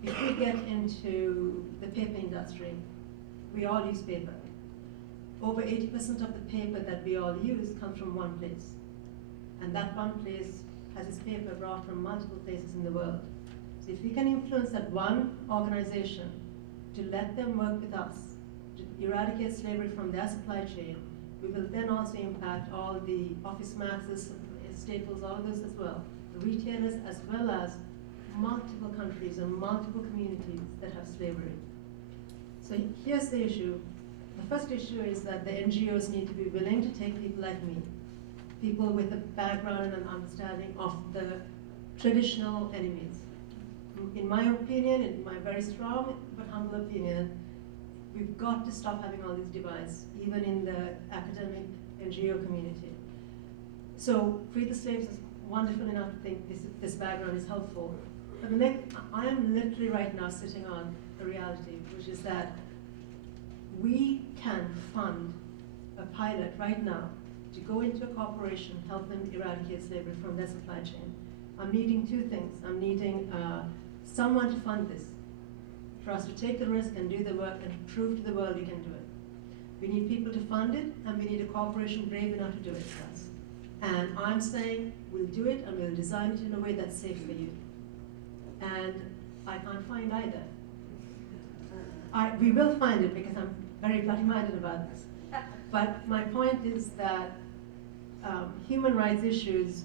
If we get into the paper industry, we all use paper. Over 80% of the paper that we all use comes from one place. And that one place has its paper brought from multiple places in the world. So if we can influence that one organization to let them work with us, to eradicate slavery from their supply chain, we will then also impact all the Office Maxes, Staples, all of those as well, the retailers as well as multiple countries and multiple communities that have slavery. So here's the issue. The first issue is that the NGOs need to be willing to take people like me, people with a background and understanding of the traditional enemies. In my opinion, in my very strong but humble opinion, we've got to stop having all these divides, even in the academic NGO community. So Free the Slaves is wonderful enough to think this background is helpful. But the next, I am literally right now sitting on a reality, which is that we can fund a pilot right now to go into a corporation, help them eradicate slavery from their supply chain. I'm needing two things. I'm needing someone to fund this, for us to take the risk and do the work and prove to the world we can do it. We need people to fund it, and we need a corporation brave enough to do it for us. And I'm saying we'll do it, and we'll design it in a way that's safe for you. And I can't find either. We will find it because I'm very bloody-minded about this. But my point is that human rights issues,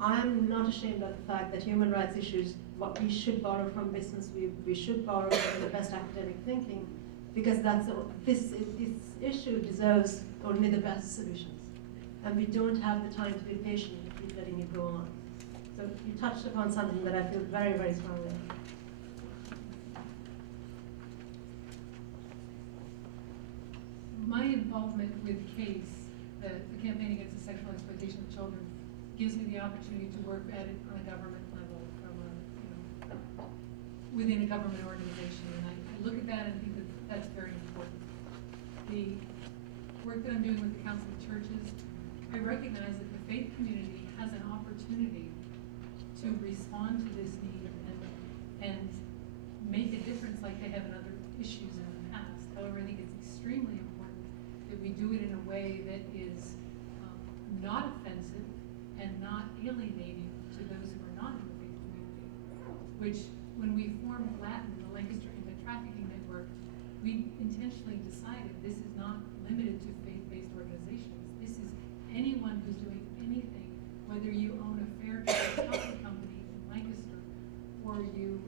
I'm not ashamed of the fact that human rights issues, what we should borrow from business, we should borrow from the best academic thinking, because this issue deserves only the best solutions. And we don't have the time to be patient and keep letting it go on. So you touched upon something that I feel very, very strongly about. My involvement with CASE, the Campaign Against the Sexual Exploitation of Children, gives me the opportunity to work at it on a government level, from within a government organization, and I look at that and think that that's very important. The work that I'm doing with the Council of Churches, I recognize that the faith community has an opportunity to respond to this need and make a difference like they have in other issues in the past. However, I think it's extremely important that we do it in a way that is not offensive and not alienating to those who are not in the faith community. Which, when we formed Latin, the Lancaster Anti-Trafficking Network, we intentionally decided this is not limited to faith-based organizations. This is anyone who's doing anything, whether you own a fair trade coffee company in Lancaster, or you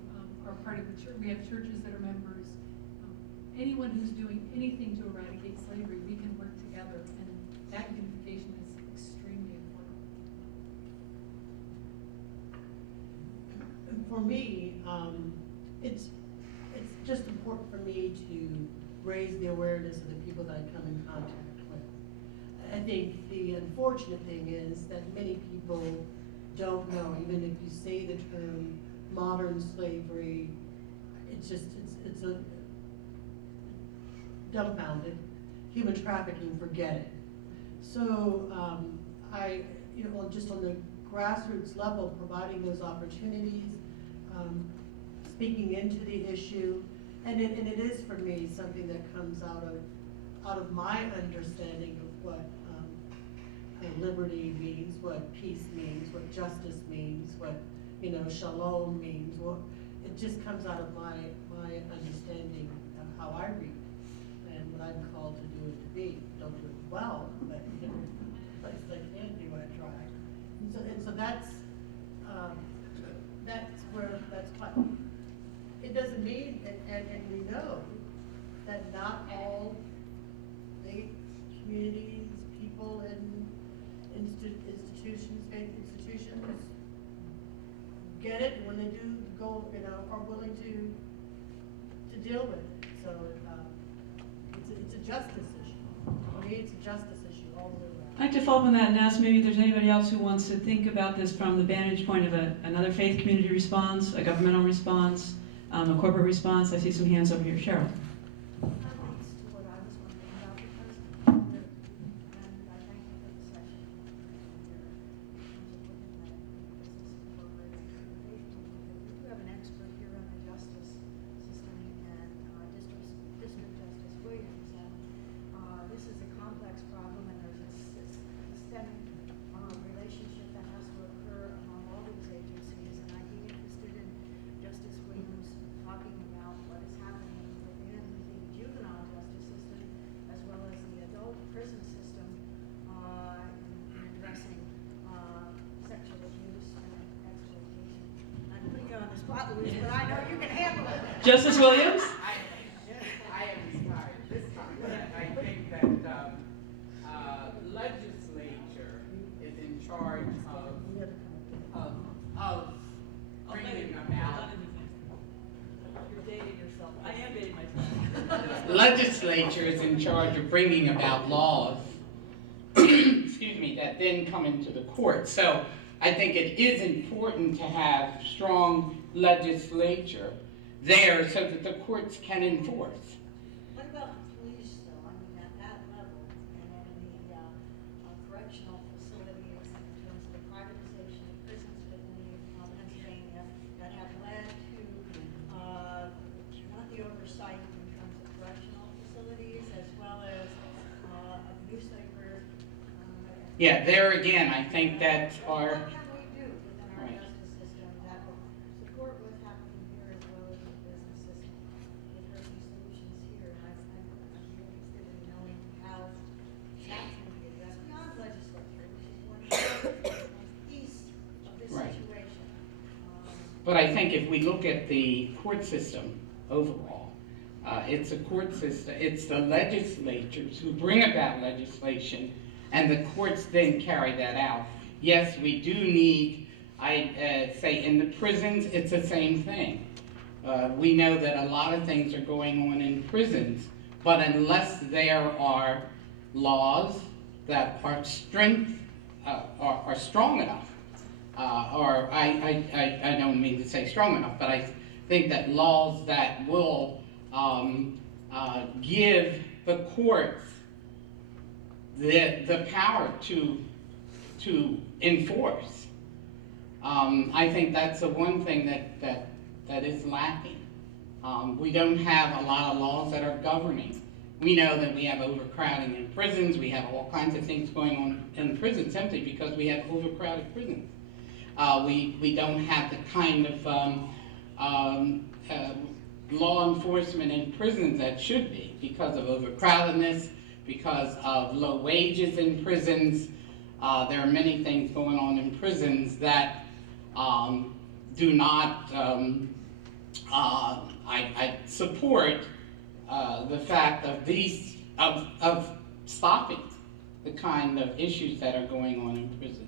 are part of the church. We have churches that are members. Anyone who's doing anything to eradicate slavery, we can work together, and that unification is extremely important. And for me, it's just important for me to raise the awareness of the people that I come in contact with. I think the unfortunate thing is that many people don't know, even if you say the term modern slavery, it's a dumbfounded. Human trafficking, forget it. So just on the grassroots level, providing those opportunities, speaking into the issue, and it is for me something that comes out of my understanding of what liberty means, what peace means, what justice means, what shalom means. Well, it just comes out of my understanding of how I read and what I'm called to do it to be. Don't do it well, but place I can do, I try. And so that's what it doesn't mean, and we know that not all faith communities, people, and faith institutions get it, and when they do go, are willing to deal with it. So it's a justice issue. For me, it's a justice issue all the way around. I'd like to follow up on that and ask maybe if there's anybody else who wants to think about this from the vantage point of another faith community response, a governmental response, a corporate response. I see some hands over here. Cheryl. But I know you can handle it. Justice Williams? I am retired this time, but I think that legislature is in charge of bringing about. You're dating yourself. I am dating myself. Legislature is in charge of bringing about laws, excuse me, that then come into the court. So I think it is important to have strong legislature there so that the courts can enforce. What about the police, though? I mean, at that level, and in the correctional facilities, in terms of the privatization of prisons, Bethany, Pennsylvania, that have led to not the oversight in terms of correctional facilities, as well as abuse labor. Yeah, there again, I think that our. What can we do within our justice system that will support what's happening here as well as the business system? If there are some solutions here, I'm really interested in knowing how that's going to be addressed beyond legislature, which is But I think if we look at the court system overall, it's a court system, it's the legislatures who bring about legislation, and the courts then carry that out. Yes, we do need, I say in the prisons, it's the same thing. We know that a lot of things are going on in prisons, but unless there are laws that are are strong enough, or I don't mean to say strong enough, but I think that laws that will give the courts the power to enforce. I think that's the one thing that is lacking. We don't have a lot of laws that are governing. We know that we have overcrowding in prisons, we have all kinds of things going on in prisons simply because we have overcrowded prisons. We don't have the kind of law enforcement in prisons that should be because of overcrowdedness, because of low wages in prisons. There are many things going on in prisons that do not, I support the fact of stopping the kind of issues that are going on in prisons.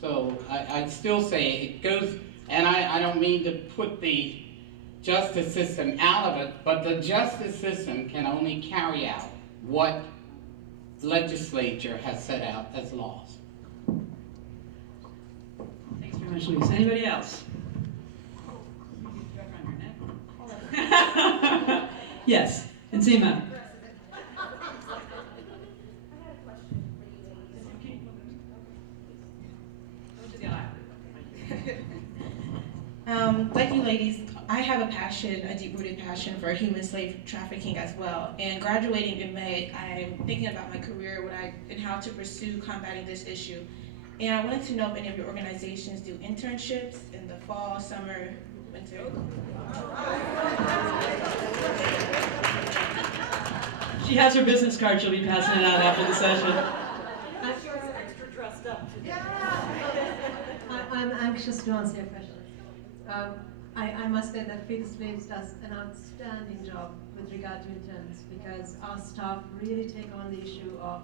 So I'd still say it goes, and I don't mean to put the justice system out of it, but the justice system can only carry out what legislature has set out as laws. Thanks very much, Luis. Anybody else? Yes, Enzima. I had a question for you ladies. Like you ladies, I have a passion, a deep-rooted passion for human slave trafficking as well. And graduating in May, I'm thinking about my career and how to pursue combating this issue. And I wanted to know if any of your organizations do internships in the fall, summer, winter. She has her business card, she'll be passing it out after the session. I'm sure it's extra dressed up today. I'm anxious to answer your question. I must say that PeaceBuilding does an outstanding job with regard to interns because our staff really take on the issue of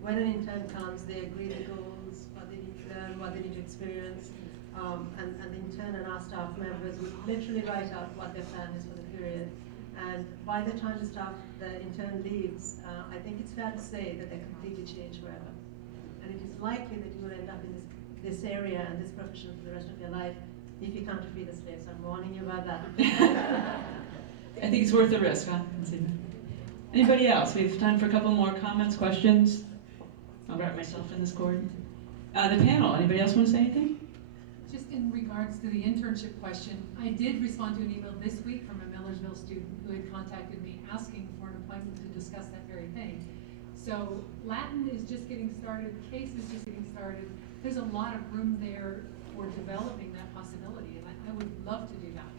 when an intern comes, they agree the goals, what they need to learn, what they need to experience, and the intern and our staff members would literally write out what their plan is for the period. And by the time the intern leaves, I think it's fair to say that they're completely changed forever. And it is likely that you will end up in this area and this profession for the rest of your life if you come to free the slaves. I'm warning you about that. I think it's worth the risk, huh? Anybody else? We have time for a couple more comments, questions. I'll wrap myself in this cord. The panel, anybody else want to say anything? Just in regards to the internship question, I did respond to an email this week from a Millersville student who had contacted me asking for an appointment to discuss that very thing. So Latin is just getting started, CASE is just getting started. There's a lot of room there for developing that possibility, and I would love to do that.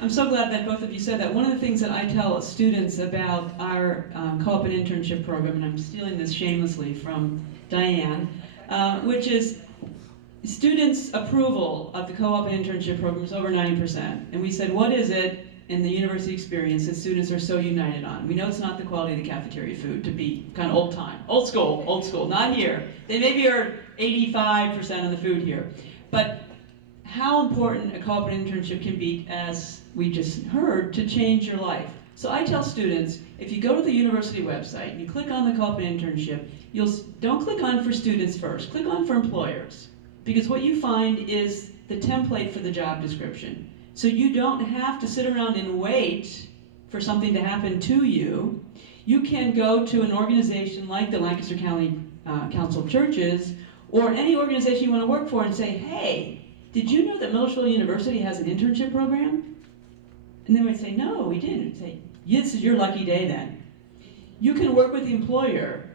I'm so glad that both of you said that. One of the things that I tell students about our co-op and internship program, and I'm stealing this shamelessly from Diane, which is students' approval of the co-op and internship program is over 90%. And we said, what is it in the university experience that students are so united on? We know it's not the quality of the cafeteria food, to be kind of old school, not here. They maybe are 85% on the food here. But how important a co-op and internship can be, as we just heard, to change your life. So I tell students, if you go to the university website and you click on the co-op and internship, don't click on for students first, click on for employers. Because what you find is the template for the job description. So you don't have to sit around and wait for something to happen to you. You can go to an organization like the Lancaster County Council of Churches, or any organization you want to work for, and say, hey, did you know that Millersville University has an internship program? And they might say, no, we didn't. Say, this is your lucky day then. You can work with the employer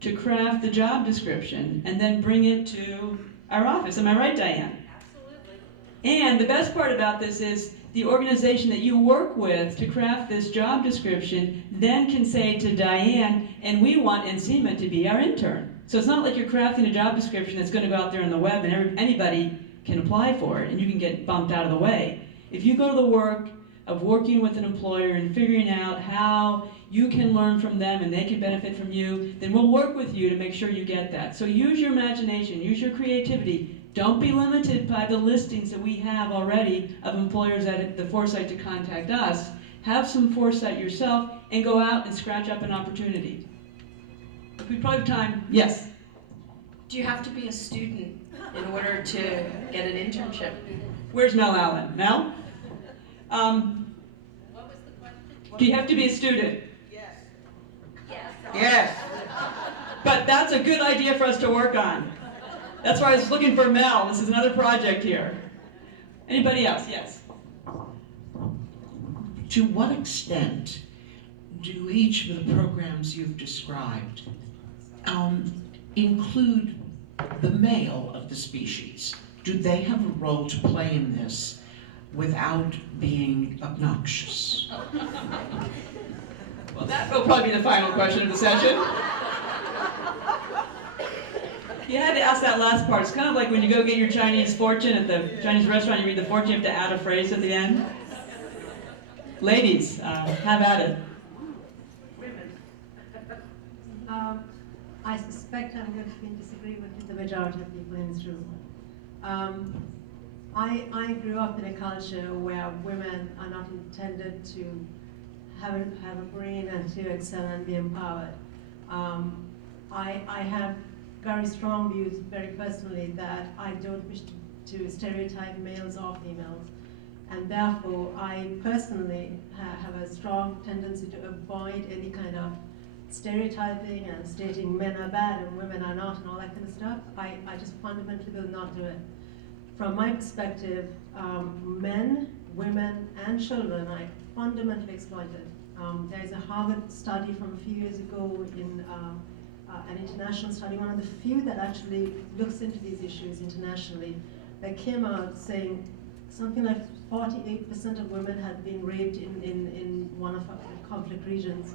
to craft the job description and then bring it to our office. Am I right, Diane? Absolutely. And the best part about this is the organization that you work with to craft this job description then can say to Diane, and we want Enzima to be our intern. So it's not like you're crafting a job description that's going to go out there on the web and anybody can apply for it, and you can get bumped out of the way. If you go to the work of working with an employer and figuring out how you can learn from them and they can benefit from you, then we'll work with you to make sure you get that. So use your imagination, use your creativity. Don't be limited by the listings that we have already of employers that have the foresight to contact us. Have some foresight yourself and go out and scratch up an opportunity. We probably have time. Yes? Do you have to be a student in order to get an internship? Where's Mel Allen? Mel? What was the question? Do you have to be a student? Yes. Yes. But that's a good idea for us to work on. That's why I was looking for Mel. This is another project here. Anybody else? Yes. To what extent do each of the programs you've described include the male of the species? Do they have a role to play in this without being obnoxious? Well, that will probably be the final question of the session. You had to ask that last part. It's kind of like when you go get your Chinese fortune at the Chinese restaurant, you read the fortune, you have to add a phrase at the end. Ladies, have at it. I suspect I'm going to be in disagreement with the majority of people in this room. I grew up in a culture where women are not intended to have a brain and to excel and be empowered. I have very strong views, very personally, that I don't wish to stereotype males or females. And therefore, I personally have a strong tendency to avoid any kind of stereotyping and stating men are bad and women are not and all that kind of stuff. I just fundamentally will not do it. From my perspective, men, women, and children are fundamentally exploited. There is a Harvard study from a few years ago in an international study, one of the few that actually looks into these issues internationally, that came out saying something like 48% of women had been raped in one of our conflict regions.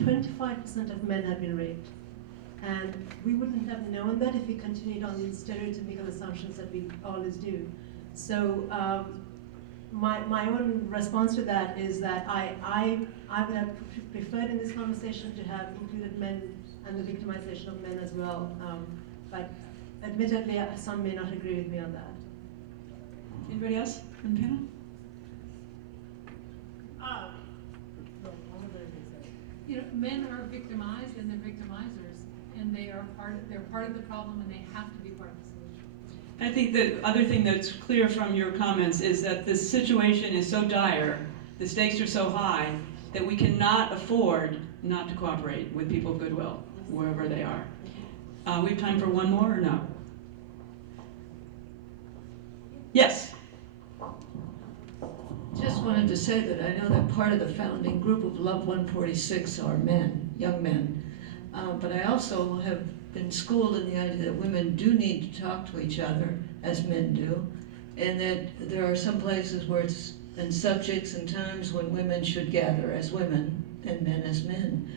25% of men had been raped. And we wouldn't have known that if we continued on these stereotypical assumptions that we always do. So my own response to that is that I would have preferred in this conversation to have included men and the victimization of men as well. But admittedly, some may not agree with me on that. Anybody else on the panel? You know, men are victimized and they're victimizers, and they're part of the problem, and they have to be part of the solution. I think the other thing that's clear from your comments is that the situation is so dire, the stakes are so high, that we cannot afford not to cooperate with people of goodwill, wherever they are. We have time for one more, or no? Yes? Just wanted to say that I know that part of the founding group of Love 146 are men, young men. But I also have been schooled in the idea that women do need to talk to each other, as men do, and that there are some places where it's, and subjects and times when women should gather as women and men as men.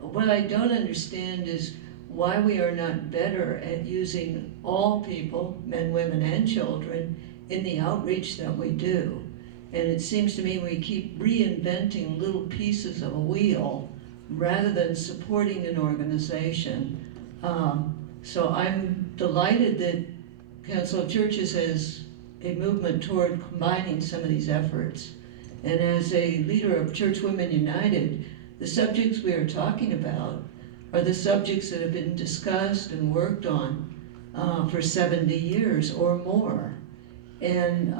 What I don't understand is why we are not better at using all people, men, women, and children, in the outreach that we do. And it seems to me we keep reinventing little pieces of a wheel rather than supporting an organization. So I'm delighted that Council of Churches has a movement toward combining some of these efforts. And as a leader of Church Women United, the subjects we are talking about are the subjects that have been discussed and worked on for 70 years or more. And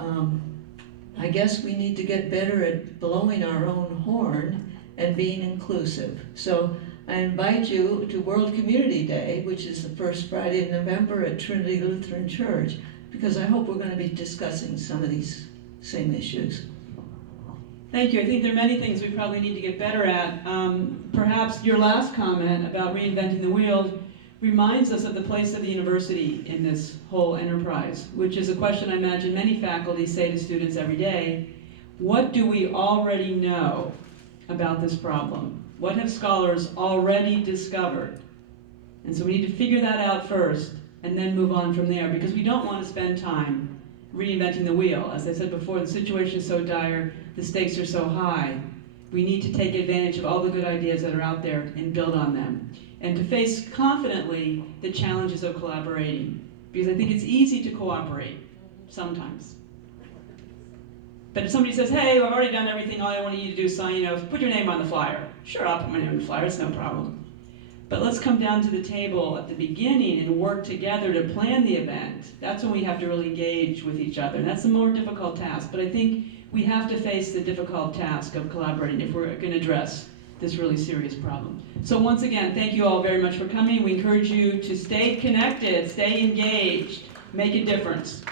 I guess we need to get better at blowing our own horn and being inclusive. So I invite you to World Community Day, which is the first Friday in November at Trinity Lutheran Church, because I hope we're going to be discussing some of these same issues. Thank you. I think there are many things we probably need to get better at. Perhaps your last comment about reinventing the wheel reminds us of the place of the university in this whole enterprise, which is a question I imagine many faculty say to students every day. What do we already know about this problem? What have scholars already discovered? And so we need to figure that out first and then move on from there, because we don't want to spend time reinventing the wheel. As I said before, the situation is so dire, the stakes are so high. We need to take advantage of all the good ideas that are out there and build on them, and to face confidently the challenges of collaborating, because I think it's easy to cooperate sometimes. But if somebody says, hey, I've already done everything, all I want you to do is sign, put your name on the flyer. Sure, I'll put my name on the flyer, it's no problem. But let's come down to the table at the beginning and work together to plan the event. That's when we have to really engage with each other. And that's the more difficult task. But I think we have to face the difficult task of collaborating if we're going to address this really serious problem. So once again, thank you all very much for coming. We encourage you to stay connected, stay engaged, make a difference.